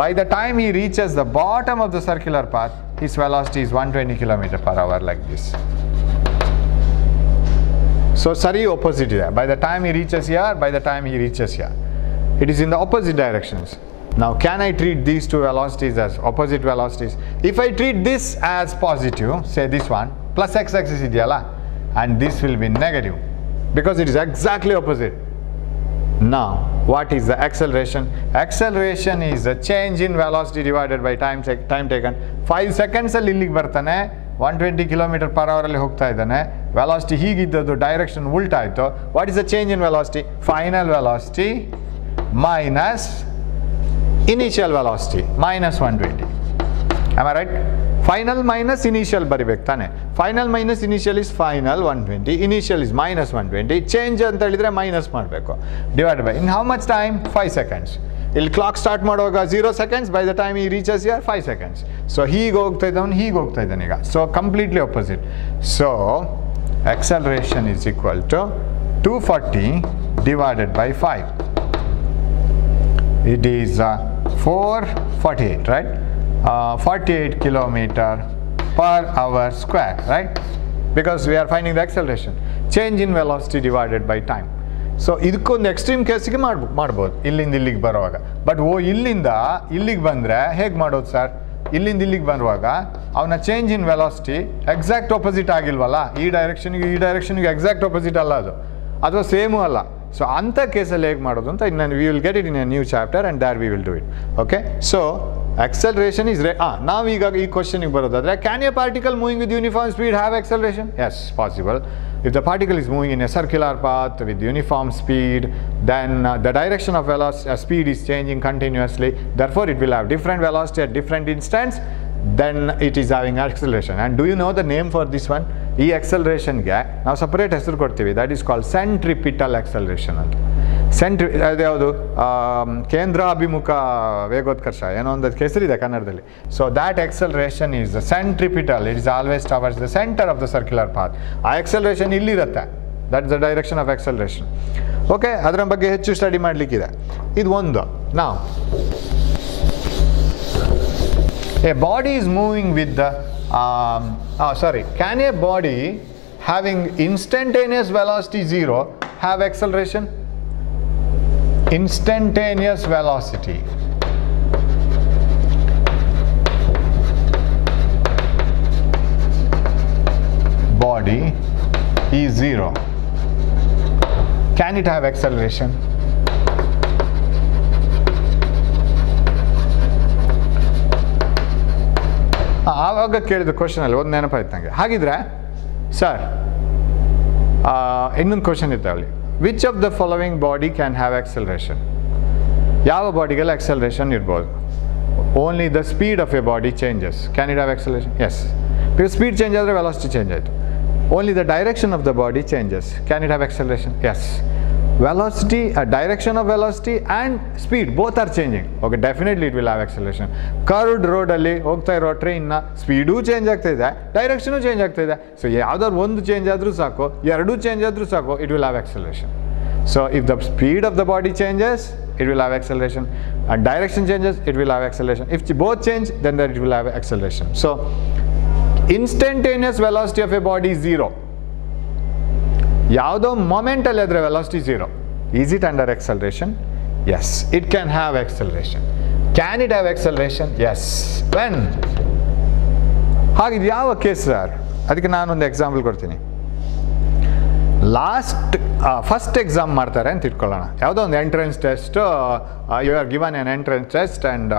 By the time he reaches the bottom of the circular path, his velocity is 120 km/h like this. So, sari opposite here. By the time he reaches here, by the time he reaches here, it is in the opposite directions. Now, can I treat these two velocities as opposite velocities? If I treat this as positive, say this one, plus x-axis ideyala, and this will be negative because it is exactly opposite. Now, what is the acceleration? Acceleration is the change in velocity divided by time taken. 5 seconds ಅಲ್ಲಿ ಇಲ್ಲಿಗೆ ಬರ್ತಾನೆ, 120 km/h ಅಲ್ಲಿ ಹೋಗ್ತಾ ಇದ್ದಾನೆ, velocity ಹೀಗಿದ್ದದ್ದು direction ಉಲ್ಟಾ ಆಯಿತು. What is the change in velocity? Final velocity minus initial velocity minus 120. Am I right? Final minus initial ಬರಿಬೇಕು ತಾನೆ. Final minus initial is final 120, initial is minus 120. Change ಅಂತ ಹೇಳಿದರೆ ಮೈನಸ್ ಮಾಡಬೇಕು. Divide by in how much time? 5 seconds. ಇಲ್ಲಿ clock start ಮಾಡುವಾಗ 0 seconds, by the time ಈ reaches here 5 seconds. So ಹೀಗೆ ಹೋಗ್ತಾ ಇದ್ದವನು ಹೀಗೆ ಹೋಗ್ತಾ ಇದ್ದಾನೆ ಈಗ. So completely opposite. So acceleration is equal to 240 divided by 5. It is 448, right? 48 km/h square, right? Because we are finding the acceleration. Change in velocity divided by time. So, ಇದಕ್ಕೊಂದು extreme ಕೇಸಿಗೆ ಮಾಡ್ಬೋದು ಇಲ್ಲಿಂದ ಇಲ್ಲಿಗೆ ಬರುವಾಗ. ಬಟ್ ಇಲ್ಲಿಂದ ಇಲ್ಲಿಗೆ ಬಂದರೆ ಹೇಗೆ ಮಾಡೋದು ಸರ್? ಇಲ್ಲಿಂದ ಇಲ್ಲಿಗೆ ಬರುವಾಗ ಅವನ change in velocity exact opposite ಆಗಿಲ್ವಲ್ಲ, ಈ ಡೈರೆಕ್ಷನ್ಗೆ ಎಕ್ಸಾಕ್ಟ್ ಆಪೋಸಿಟ್ ಅಲ್ಲ ಅದು, ಅಥವಾ ಸೇಮು ಅಲ್ಲ. ಸೊ ಅಂಥ ಕೇಸಲ್ಲಿ ಹೇಗೆ ಮಾಡೋದು ಅಂತ ಇನ್ನು we will get it in a new chapter and there we will do it. Okay, so acceleration is ನಾವು ಈಗ ಈ ಕ್ವಶನ್ಗೆ ಬರೋದಾದ್ರೆ, can a particle moving with uniform speed have acceleration? Yes, possible. If the particle is moving in a circular path with uniform speed, then the direction of speed is changing continuously. Therefore, it will have different velocity at different instants. Then it is having acceleration. And do you know the name for this one? ಈ acceleration-ಗೆ ನಾವು separate ಹೆಸರು ಕೊಡ್ತೀವಿ. That is called centripetal acceleration ಅಂತ. ಅದ್ಯಾವುದು ಕೇಂದ್ರಾಭಿಮುಖ ವೇಗೋತ್ಕರ್ಷ ಏನೋ ಒಂದು ಹೆಸರಿದೆ ಕನ್ನಡದಲ್ಲಿ. So that acceleration is the centripetal. It is always towards the centre of the circular path. ಆ ಎಕ್ಸಲರೇಷನ್ ಇಲ್ಲಿರುತ್ತೆ. That is the direction of acceleration. Okay, ಅದರ ಬಗ್ಗೆ ಹೆಚ್ಚು ಸ್ಟಡಿ ಮಾಡಲಿಕ್ಕಿದೆ. ಇದು ಒಂದು. ನಾವು a body is moving with the can a body having instantaneous velocity 0 have acceleration? Instantaneous velocity body is 0. Can it have acceleration? ಆವಾಗ ಕೇಳಿದ ಕ್ವಶನಲ್ಲಿ ಒಂದು ನೆನಪಾಯ್ತು ನನಗೆ. ಹಾಗಿದ್ರೆ ಸರ್ ಇನ್ನೊಂದು ಕ್ವಶನ್ ಇತ್ತು ಅಲ್ಲಿ, which of the following body can have acceleration? ಯಾವ ಬಾಡಿಗೆಲ್ಲ acceleration ಇರ್ಬೋದು? Only the speed of a body changes. Can it have acceleration? Yes, because speed change ಆದರೆ ವೆಲಾಸಿಟಿ ಚೇಂಜ್ ಆಯಿತು. Only the direction of the body changes. Can it have acceleration? Yes. velocity, direction of velocity and speed both are changing. Okay, definitely it will have acceleration. Curved road ಅಲ್ಲಿ ಹೋಗ್ತಾ ಇರೋ ಟ್ರೈನ್ನ speed change ಆಗ್ತಾ ಇದೆ, direction change ಆಗ್ತಾ ಇದೆ. So ಯಾವ್ದಾದ್ರು ಒಂದು change ಆದರೂ ಸಾಕು, ಎರಡೂ ಚೇಂಜ್ ಆದರೂ ಸಾಕು, it will have acceleration. So if the speed of the body changes, it will have acceleration, and direction changes, it will have acceleration. If both change, then it will have acceleration. So instantaneous velocity of a body is 0. ಯಾವುದೋ ಮೊಮೆಂಟಲ್ಲಿ ಆದರೆ velocity 0. Is it under acceleration? Yes, it can have acceleration. Can it have acceleration? Yes. When? ಹಾಗಿದು ಯಾವ case sir? ಅದಕ್ಕೆ ನಾನೊಂದು example ಕೊಡ್ತೀನಿ. First exam ಮಾಡ್ತಾರೆ ಅಂತ ಇಟ್ಕೊಳ್ಳೋಣ. ಯಾವುದೋ ಒಂದು entrance test, you are given an entrance test and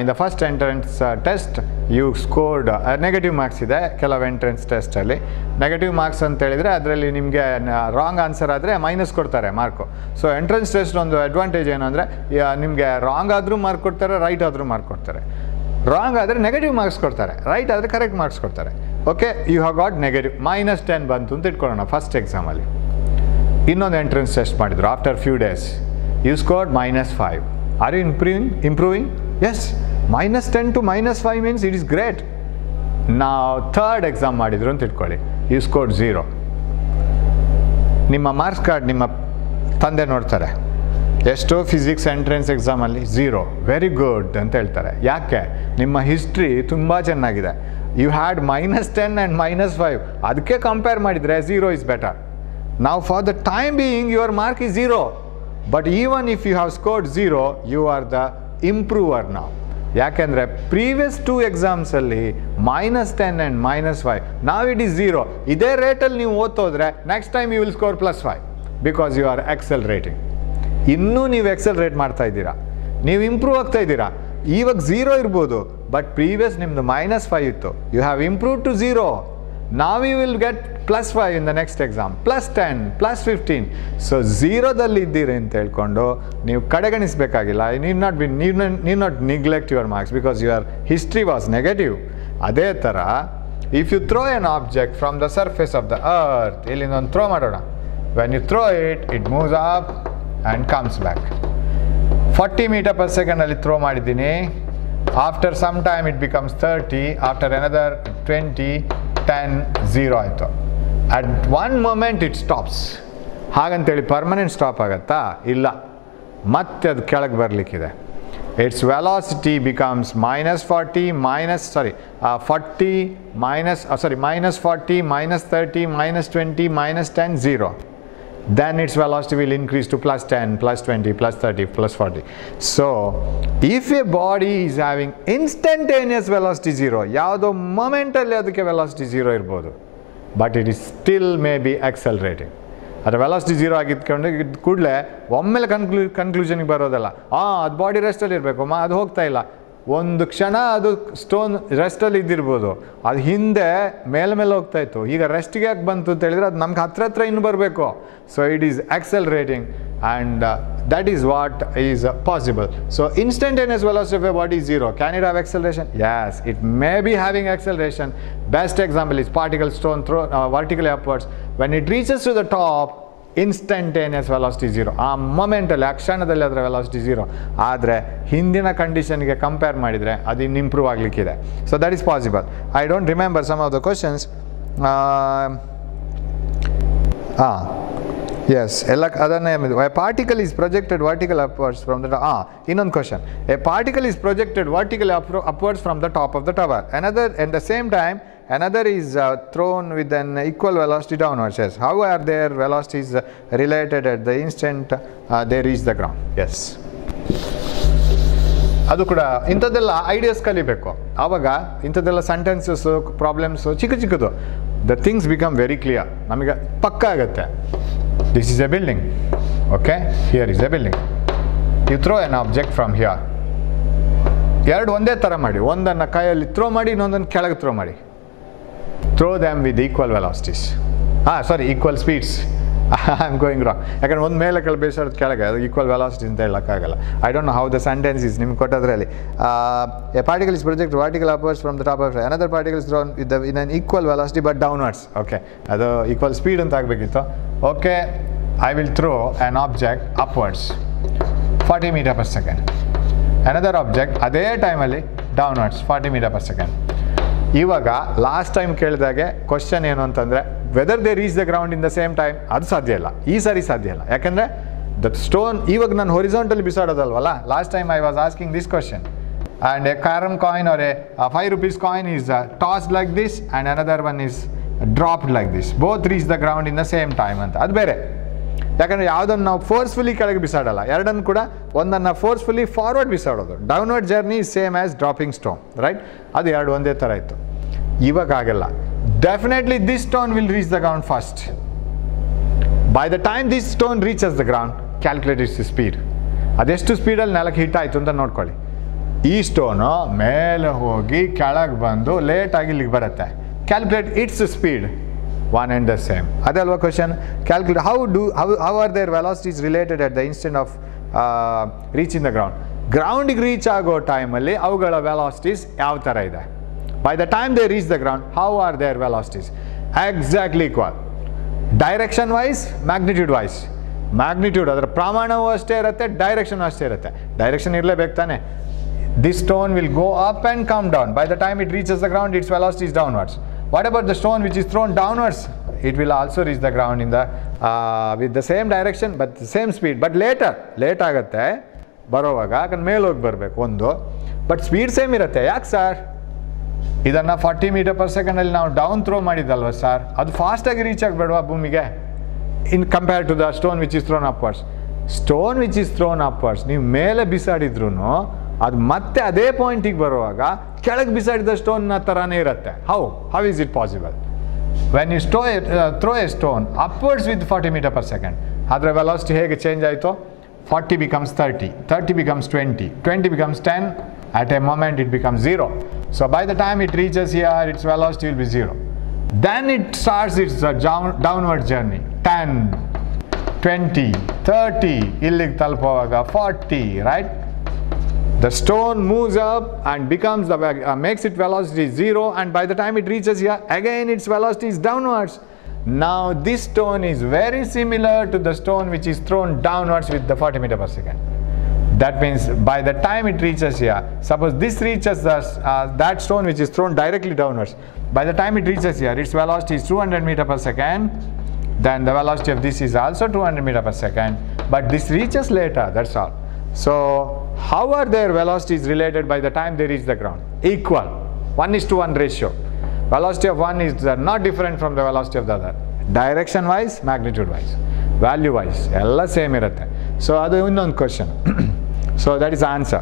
in the first entrance test you scored negative marks ಇದೆ ಕೆಲವು ಎಂಟ್ರೆನ್ಸ್ ಟೆಸ್ಟಲ್ಲಿ. ನೆಗೆಟಿವ್ ಮಾರ್ಕ್ಸ್ ಅಂತ ಹೇಳಿದರೆ ಅದರಲ್ಲಿ ನಿಮಗೆ ರಾಂಗ್ ಆನ್ಸರ್ ಆದರೆ ಮೈನಸ್ ಕೊಡ್ತಾರೆ ಮಾರ್ಕು. ಸೊ ಎಂಟ್ರೆನ್ಸ್ ಟೆಸ್ಟ್ ಒಂದು ಅಡ್ವಾಂಟೇಜ್ ಏನು ಅಂದರೆ ನಿಮಗೆ ರಾಂಗ್ ಆದರೂ ಮಾರ್ಕ್ ಕೊಡ್ತಾರೆ, ರೈಟ್ ಆದರೂ ಮಾರ್ಕ್ ಕೊಡ್ತಾರೆ. ರಾಂಗ್ ಆದರೆ ನೆಗೆಟಿವ್ ಮಾರ್ಕ್ಸ್ ಕೊಡ್ತಾರೆ, ರೈಟ್ ಆದರೆ ಕರೆಕ್ಟ್ ಮಾರ್ಕ್ಸ್ ಕೊಡ್ತಾರೆ. Okay, you have got negative -10 ಬಂತು ಅಂತ ಇಟ್ಕೊಳ್ಳೋಣ ಫಸ್ಟ್ ಎಕ್ಸಾಮಲ್ಲಿ. ಇನ್ನೊಂದು ಎಂಟ್ರೆನ್ಸ್ ಟೆಸ್ಟ್ ಮಾಡಿದ್ರು after few days, you scored -5. Are you improving? Yes, -10 to -5 means it is great. ನಾವು ಥರ್ಡ್ ಎಕ್ಸಾಮ್ ಮಾಡಿದ್ರು ಅಂತ ಇಟ್ಕೊಳ್ಳಿ, ಯು ಸ್ಕೋರ್ಡ್ 0. ನಿಮ್ಮ ಮಾರ್ಕ್ಸ್ ಕಾರ್ಡ್ ನಿಮ್ಮ ತಂದೆ ನೋಡ್ತಾರೆ, ಎಷ್ಟೋ ಫಿಸಿಕ್ಸ್ ಎಂಟ್ರೆನ್ಸ್ ಎಕ್ಸಾಮಲ್ಲಿ 0, ವೆರಿ ಗುಡ್ ಅಂತ ಹೇಳ್ತಾರೆ. ಯಾಕೆ? ನಿಮ್ಮ ಹಿಸ್ಟ್ರಿ ತುಂಬ ಚೆನ್ನಾಗಿದೆ. ಯು ಹ್ಯಾಡ್ -10 ಆ್ಯಂಡ್ -5, ಅದಕ್ಕೆ ಕಂಪೇರ್ ಮಾಡಿದರೆ 0 is better. Now for the time being your mark is 0, but even if you have scored 0, you are the improver now. ಯಾಕೆಂದರೆ ಪ್ರೀವಿಯಸ್ 2 ಎಕ್ಸಾಮ್ಸಲ್ಲಿ -10 ಆ್ಯಂಡ್ -5, now it is 0. ಇದೇ ರೇಟಲ್ಲಿ ನೀವು ಓದ್ತೋದ್ರೆ next time you will score +5 because you are accelerating. ಇನ್ನೂ ನೀವು ಎಕ್ಸೆಲ್ರೇಟ್ ಮಾಡ್ತಾ ಇದ್ದೀರಾ, ನೀವು ಇಂಪ್ರೂವ್ ಆಗ್ತಾ ಇದ್ದೀರಾ. ಇವಾಗ 0 ಇರ್ಬೋದು, ಬಟ್ ಪ್ರೀವಿಯಸ್ ನಿಮ್ಮದು -5 ಇತ್ತು, you have improve to 0. Now you will get +5 in the next exam, +10, +15. So 0ದಲ್ಲಿ ಇದ್ದೀರಿ ಅಂತ ಹೇಳ್ಕೊಂಡು ನೀವು ಕಡೆಗಣಿಸಬೇಕಾಗಿಲ್ಲ. need not neglect your marks because your history was negative. ಅದೇ ಥರ if you throw an object from the surface of the earth, ಇಲ್ಲಿಂದ ಒಂದು throw ಮಾಡೋಣ. When you throw it, it moves up and comes back. 40 meters per second ಅಲ್ಲಿ throw ಮಾಡಿದ್ದೀನಿ. After some time it becomes 30, after another 20, 10, 0 ಆಯಿತು. At one moment it stops. ಹಾಗಂತೇಳಿ permanent stop ಆಗುತ್ತಾ? ಇಲ್ಲ, ಮತ್ತೆ ಅದು ಕೆಳಗೆ ಬರಲಿಕ್ಕಿದೆ. Its velocity becomes -40, -40, -30, -20, -10, 0. Then its velocity will increase to +10, +20, +30, +40. So, if a body is having instantaneous velocity 0, ಯಾವುದೋ ಮೊಮೆಂಟಲ್ಲಿ ಅದಕ್ಕೆ ವೆಲಾಸಿಟಿ 0 ಇರ್ಬೋದು, but it is still may be accelerating. ಅದರ ವೆಲಾಸಿಟಿ 0 ಆಗಿದ್ಕೊಂಡು ಕೂಡಲೇ ಒಮ್ಮೆಲೆ ಕನ್ಕ್ಲೂಷನ್ಗೆ ಬರೋದಲ್ಲ, ಅದು ಬಾಡಿ ರೆಸ್ಟಲ್ಲಿ ಇರಬೇಕು, ಅದು ಹೋಗ್ತಾ ಇಲ್ಲ. ಒಂದು ಕ್ಷಣ ಅದು ಸ್ಟೋನ್ ರೆಸ್ಟಲ್ಲಿ ಇದ್ದಿರ್ಬೋದು, ಅದು ಹಿಂದೆ ಮೇಲೆ ಹೋಗ್ತಾ ಇತ್ತು, ಈಗ ರೆಸ್ಟಿಗೆ ಯಾಕೆ ಬಂತು ಅಂತ ಹೇಳಿದರೆ ಅದು ನಮ್ಗೆ ಹತ್ರ ಇನ್ನು ಬರಬೇಕು. So it is accelerating and that is what is possible. So instantaneous velocity of a body is 0. Can it have acceleration? Yes, it may be having acceleration. Best example is particle stone thrown vertically upwards. When it reaches to the top, instantaneous velocity 0. ಆ ಮೊಮೆಂಟಲ್ಲಿ, ಆ ಕ್ಷಣದಲ್ಲಿ ಅದರ velocity 0. ಆದರೆ ಹಿಂದಿನ ಕಂಡೀಷನ್ಗೆ compare ಮಾಡಿದರೆ ಅದು ಇನ್ನು improve ಆಗಲಿಕ್ಕಿದೆ. So that is possible. I don't remember some of the questions. Yes, a particle is projected vertically upwards from the ಇನ್ನೊಂದು question. A particle is projected vertically upwards from the top of the tower. Another, at the same time, another is thrown with an equal velocity downwards. Yes. How are their velocities related at the instant they reach the ground? Yes. ಅದು ಕೂಡ ಇಂಥದ್ದೆಲ್ಲ ideas ಕಲಿಬೇಕು. ಆವಾಗ ಇಂಥದ್ದೆಲ್ಲ sentences, problems ಚಿಕ್ಕದು, the things become very clear, ನಮಗೆ ಪಕ್ಕ ಆಗುತ್ತೆ. This is a building, okay? Here is a building. You throw an object from here. ಎರಡು ಒಂದೇ ಥರ ಮಾಡಿ, ಒಂದನ್ನು ಕೈಯಲ್ಲಿ ಥ್ರೋ ಮಾಡಿ, ಇನ್ನೊಂದನ್ನು ಕೆಳಗೆ ಥ್ರೋ ಮಾಡಿ. Throw them with equal velocities. Equal speeds. I am going wrong. ಯಾಕಂದ್ರೆ ಒಂದು ಮೇಲೆ ಕೆಳಗೆ ಬೇಸೋದು ಕೆಳಗೆ, ಅದು ಈಕ್ವಲ್ ವೆಲಾಸಿಟಿ ಅಂತ ಹೇಳೋಕ್ಕಾಗಲ್ಲ. I don't know how the sentence is ನಿಮ್ಗೆ ಕೊಟ್ಟದ್ರಲ್ಲಿ. A particle is projected vertical upwards from the top of another particle is thrown in an equal velocity but downwards. Okay, ಅದು ಈಕ್ವಲ್ ಸ್ಪೀಡ್ ಅಂತ ಆಗಬೇಕಿತ್ತು. Okay, I will throw an object upwards 40 meters per second. Another object ಅದೇ ಟೈಮಲ್ಲಿ downwards 40 meters per second. ಇವಾಗ last time ಕೇಳಿದಾಗೆ question ಏನು ಅಂತಂದರೆ whether they reach the ground in the same time, ಅದು ಸಾಧ್ಯ ಇಲ್ಲ. ಈ ಸಾರಿ ಸಾಧ್ಯ ಇಲ್ಲ, ಯಾಕಂದರೆ ದ ಸ್ಟೋನ್ ಇವಾಗ ನಾನು ಹೊರಿಸಾಂಟಲ್ಲಿ ಬಿಸಾಡೋದಲ್ವಲ್ಲ. Last time I was asking this question and a carrom coin or a 5 rupees coin is tossed like this and another one is dropped like this. Both reach the ground in the same time ಅಂತ. ಅದು ಬೇರೆ, ಯಾಕಂದರೆ ಯಾವುದನ್ನು ನಾವು forcefully ಕೆಳಗೆ ಬಿಸಾಡಲ್ಲ, ಎರಡನ್ನು ಕೂಡ ಒಂದನ್ನು ಫೋರ್ಸ್ಫುಲಿ ಫಾರ್ವರ್ಡ್ ಬಿಸಾಡೋದು. Downward journey is same as dropping stone, right? ಅದು ಎರಡು ಒಂದೇ ಥರ ಇತ್ತು. ಇವಾಗ ಆಗಲ್ಲ. Definitely this stone will reach the ground first. By the time this stone reaches the ground, calculate its speed. ಅದೆಷ್ಟು ಸ್ಪೀಡಲ್ಲಿ ನೆಲಕ್ಕೆ ಹಿಟ್ ಆಯಿತು ಅಂತ ನೋಡ್ಕೊಳ್ಳಿ. ಈ ಸ್ಟೋನು ಮೇಲೆ ಹೋಗಿ ಕೆಳಗೆ ಬಂದು ಲೇಟಾಗಿ ಇಲ್ಲಿಗೆ ಬರುತ್ತೆ. Calculate its speed. One and the same. ಅದಲ್ವಾ question? Calculate how are their velocities related at the instant of reaching the ground. ಗ್ರೌಂಡಿಗೆ ರೀಚ್ ಆಗೋ ಟೈಮಲ್ಲಿ ಅವುಗಳ ವೆಲಾಸಿಟೀಸ್ ಯಾವ ಥರ ಇದೆ? By the time they reach the ground, how are their velocities? Exactly equal. Direction wise, magnitude wise. Magnitude ಅದರ ಪ್ರಮಾಣವೂ ಅಷ್ಟೇ ಇರುತ್ತೆ, ಡೈರೆಕ್ಷನ್ ಅಷ್ಟೇ ಇರುತ್ತೆ. ಡೈರೆಕ್ಷನ್ ಇರಲೇಬೇಕು ತಾನೆ. This stone will go up and come down. By the time it reaches the ground, its velocity is downwards. What about the stone which is thrown downwards? It will also reach the ground in the with the same direction but the same speed. But late ಆಗುತ್ತೆ ಬರೋವಾಗ, ಯಾಕಂದ್ರೆ ಮೇಲೆ ಹೋಗಿ ಬರಬೇಕು ಒಂದು, but speed same ಇರುತ್ತೆ. ಯಾಕೆ sir? ಇದನ್ನು 40 ಮೀಟರ್ ಪರ್ ಸೆಕೆಂಡಲ್ಲಿ ನಾವು ಡೌನ್ ಥ್ರೋ ಮಾಡಿದ್ದಲ್ವ ಸರ್, ಅದು ಫಾಸ್ಟಾಗಿ ರೀಚ್ ಆಗಬೇಡವಾ ಭೂಮಿಗೆ in compare to the stone which is thrown upwards. Stone which is thrown upwards ನೀವು ಮೇಲೆ ಬಿಸಾಡಿದ್ರು ಅದು ಮತ್ತೆ ಅದೇ ಪಾಯಿಂಟಿಗೆ ಬರುವಾಗ ಕೆಳಗೆ ಬಿಸಾಡಿದ ಸ್ಟೋನ್ನ ಥರನೇ ಇರುತ್ತೆ. How is it possible? When you throw a stone upwards with 40 metre per second, ಅದರ ವೆಲಾಸಿಟಿ ಹೇಗೆ ಚೇಂಜ್ ಆಯಿತು? 40 becomes 30, 30 becomes 20, 20 becomes 10, at a moment it becomes 0. So by the time it reaches here, its velocity will be 0. Then it starts its downward journey. 10, 20, 30, illig talpovaga 40, right? The stone moves up and becomes makes its velocity 0, and by the time it reaches here, again its velocity is downwards. Now this stone is very similar to the stone which is thrown downwards with the 40 meter per second. That means by the time it reaches here, suppose this reaches that stone which is thrown directly downwards, by the time it reaches here, its velocity is 200 meter per second, then the velocity of this is also 200 meter per second, but this reaches later, that's all. So how are their velocities related by the time they reach the ground? Equal, 1:1 ratio. Velocity of one is not different from the velocity of the other. Direction wise, magnitude wise, value wise, ಎಲ್ಲ same ಇರುತ್ತೆ. So ಅದು ಇನ್ನೊಂದು question. So that is the answer.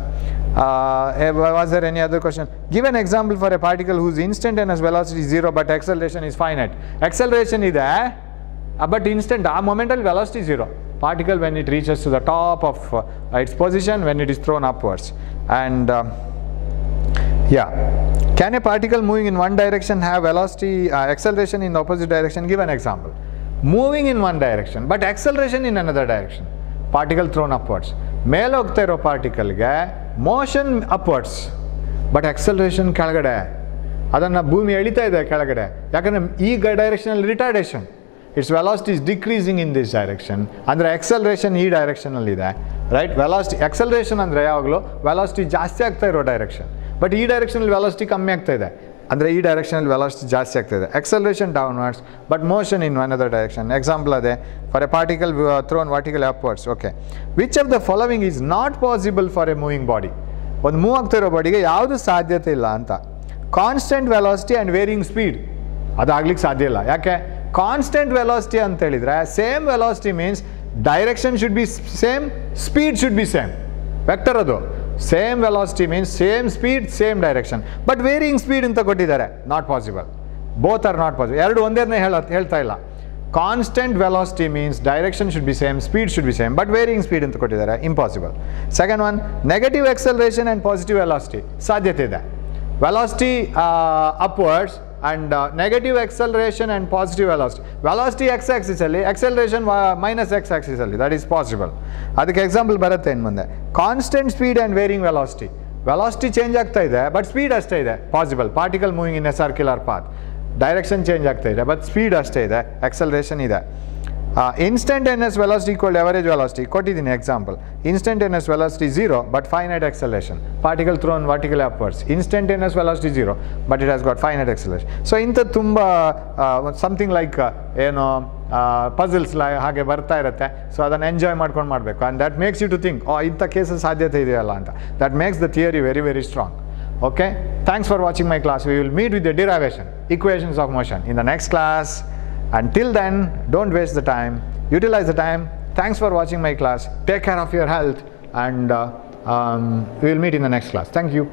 Was there any other question? Give an example for a particle whose instantaneous velocity is 0 but acceleration is finite. Acceleration ಇದೆ but instant, ಆ ಮೊಮೆಂಟಲ್ಲಿ velocity 0. Particle when it reaches to the top of its position when it is thrown upwards. And yeah, can a particle moving in one direction have velocity acceleration in the opposite direction? Give an example. Moving in one direction but acceleration in another direction. Particle thrown upwards. ಮೇಲೆ ಹೋಗ್ತಾ ಇರೋ ಪಾರ್ಟಿಕಲ್ಗೆ motion upwards but acceleration ಕೆಳಗಡೆ, ಅದನ್ನು ಭೂಮಿ ಎಳಿತಾ ಇದೆ ಕೆಳಗಡೆ, ಯಾಕಂದರೆ ಈ ಡೈರೆಕ್ಷನಲ್ಲಿ retardation. Its velocity is decreasing in this direction, ಅಂದರೆ ಎಕ್ಸಲರೇಷನ್ ಈ ಡೈರೆಕ್ಷನಲ್ಲಿದೆ, ರೈಟ್? ವೆಲಾಸಿಟಿ ಎಕ್ಸಲರೇಷನ್ ಅಂದರೆ ಯಾವಾಗಲೂ ವೆಲಾಸಿಟಿ ಜಾಸ್ತಿ ಆಗ್ತಾ ಇರೋ ಡೈರೆಕ್ಷನ್, ಬಟ್ ಈ ಡೈರೆಕ್ಷನಲ್ಲಿ ವೆಲಾಸಿಟಿ ಕಮ್ಮಿ ಆಗ್ತಾ ಇದೆ, ಅಂದರೆ ಈ ಡೈರೆಕ್ಷನಲ್ಲಿ ವೆಲಾಸಿಟಿ ಜಾಸ್ತಿ ಆಗ್ತಾ ಇದೆ. Acceleration downwards but motion in another direction. Example ಅದೇ, for a particle thrown vertical upwards. Okay, which of the following is not possible for a moving body? ಒಂದು ಮೂವ್ ಆಗ್ತಾ ಇರೋ ಬಾಡಿಗೆ ಯಾವುದು ಸಾಧ್ಯತೆ ಇಲ್ಲ ಅಂತ. Constant velocity and varying speed, ಅದಾಗ್ಲಿಕ್ಕೆ ಸಾಧ್ಯ ಇಲ್ಲ. ಯಾಕೆ? ಕಾನ್ಸ್ಟೆಂಟ್ ವೆಲಾಸಿಟಿ ಅಂತ ಹೇಳಿದರೆ same velocity means direction should be same, speed should be same. Vector ಅದು same velocity means same speed same direction, but varying speed ಅಂತ ಕೊಟ್ಟಿದ್ದಾರೆ. Not possible, both are not possible. ಎರಡು ಒಂದೇನೇ ಹೇಳ್ತಾ ಇಲ್ಲ. Constant velocity means direction should be same, speed should be same, but varying speed ಅಂತ ಕೊಟ್ಟಿದ್ದಾರೆ. Impossible. Second one, negative acceleration and positive velocity ಸಾಧ್ಯತೆ ಇದೆ. Velocity upwards and negative acceleration and positive velocity. Velocity x axis alli, acceleration minus x axis alli, that is possible. ಅದಕ್ಕೆ example ಬರುತ್ತೆ ಇನ್ನು ಮುಂದೆ. Constant speed and varying velocity, velocity change ಆಗ್ತಾ ಇದೆ but speed ಅಷ್ಟೇ ಇದೆ, possible. Particle moving in a circular path, direction change ಆಗ್ತಾ ಇದೆ ಬಟ್ ಸ್ಪೀಡ್ ಅಷ್ಟೇ ಇದೆ, ಎಕ್ಸಲರೇಷನ್ ಇದೆ. Instantaneous velocity equal average velocity ಕೊಟ್ಟಿದ್ದೀನಿ example. Instantaneous velocity 0 but finite acceleration. Particle thrown vertical upwards, instantaneous velocity 0 but it has got finite acceleration. So ಇಂಥದ್ದು ತುಂಬ something like ಏನೋ puzzles ಹಾಗೆ ಬರ್ತಾ ಇರುತ್ತೆ. ಸೊ ಅದನ್ನು ಎಂಜಾಯ್ ಮಾಡ್ಕೊಂಡು ಮಾಡಬೇಕು. And that makes you to think, ಇಂಥ ಕೇಸಸ್ ಸಾಧ್ಯತೆ ಇದೆಯಲ್ಲ ಅಂತ. That makes the theory very very strong. Okay, thanks for watching my class. We will meet with the derivation, equations of motion in the next class. Until then, don't waste the time, utilize the time. Thanks for watching my class. Take care of your health, and we will meet in the next class. Thank you.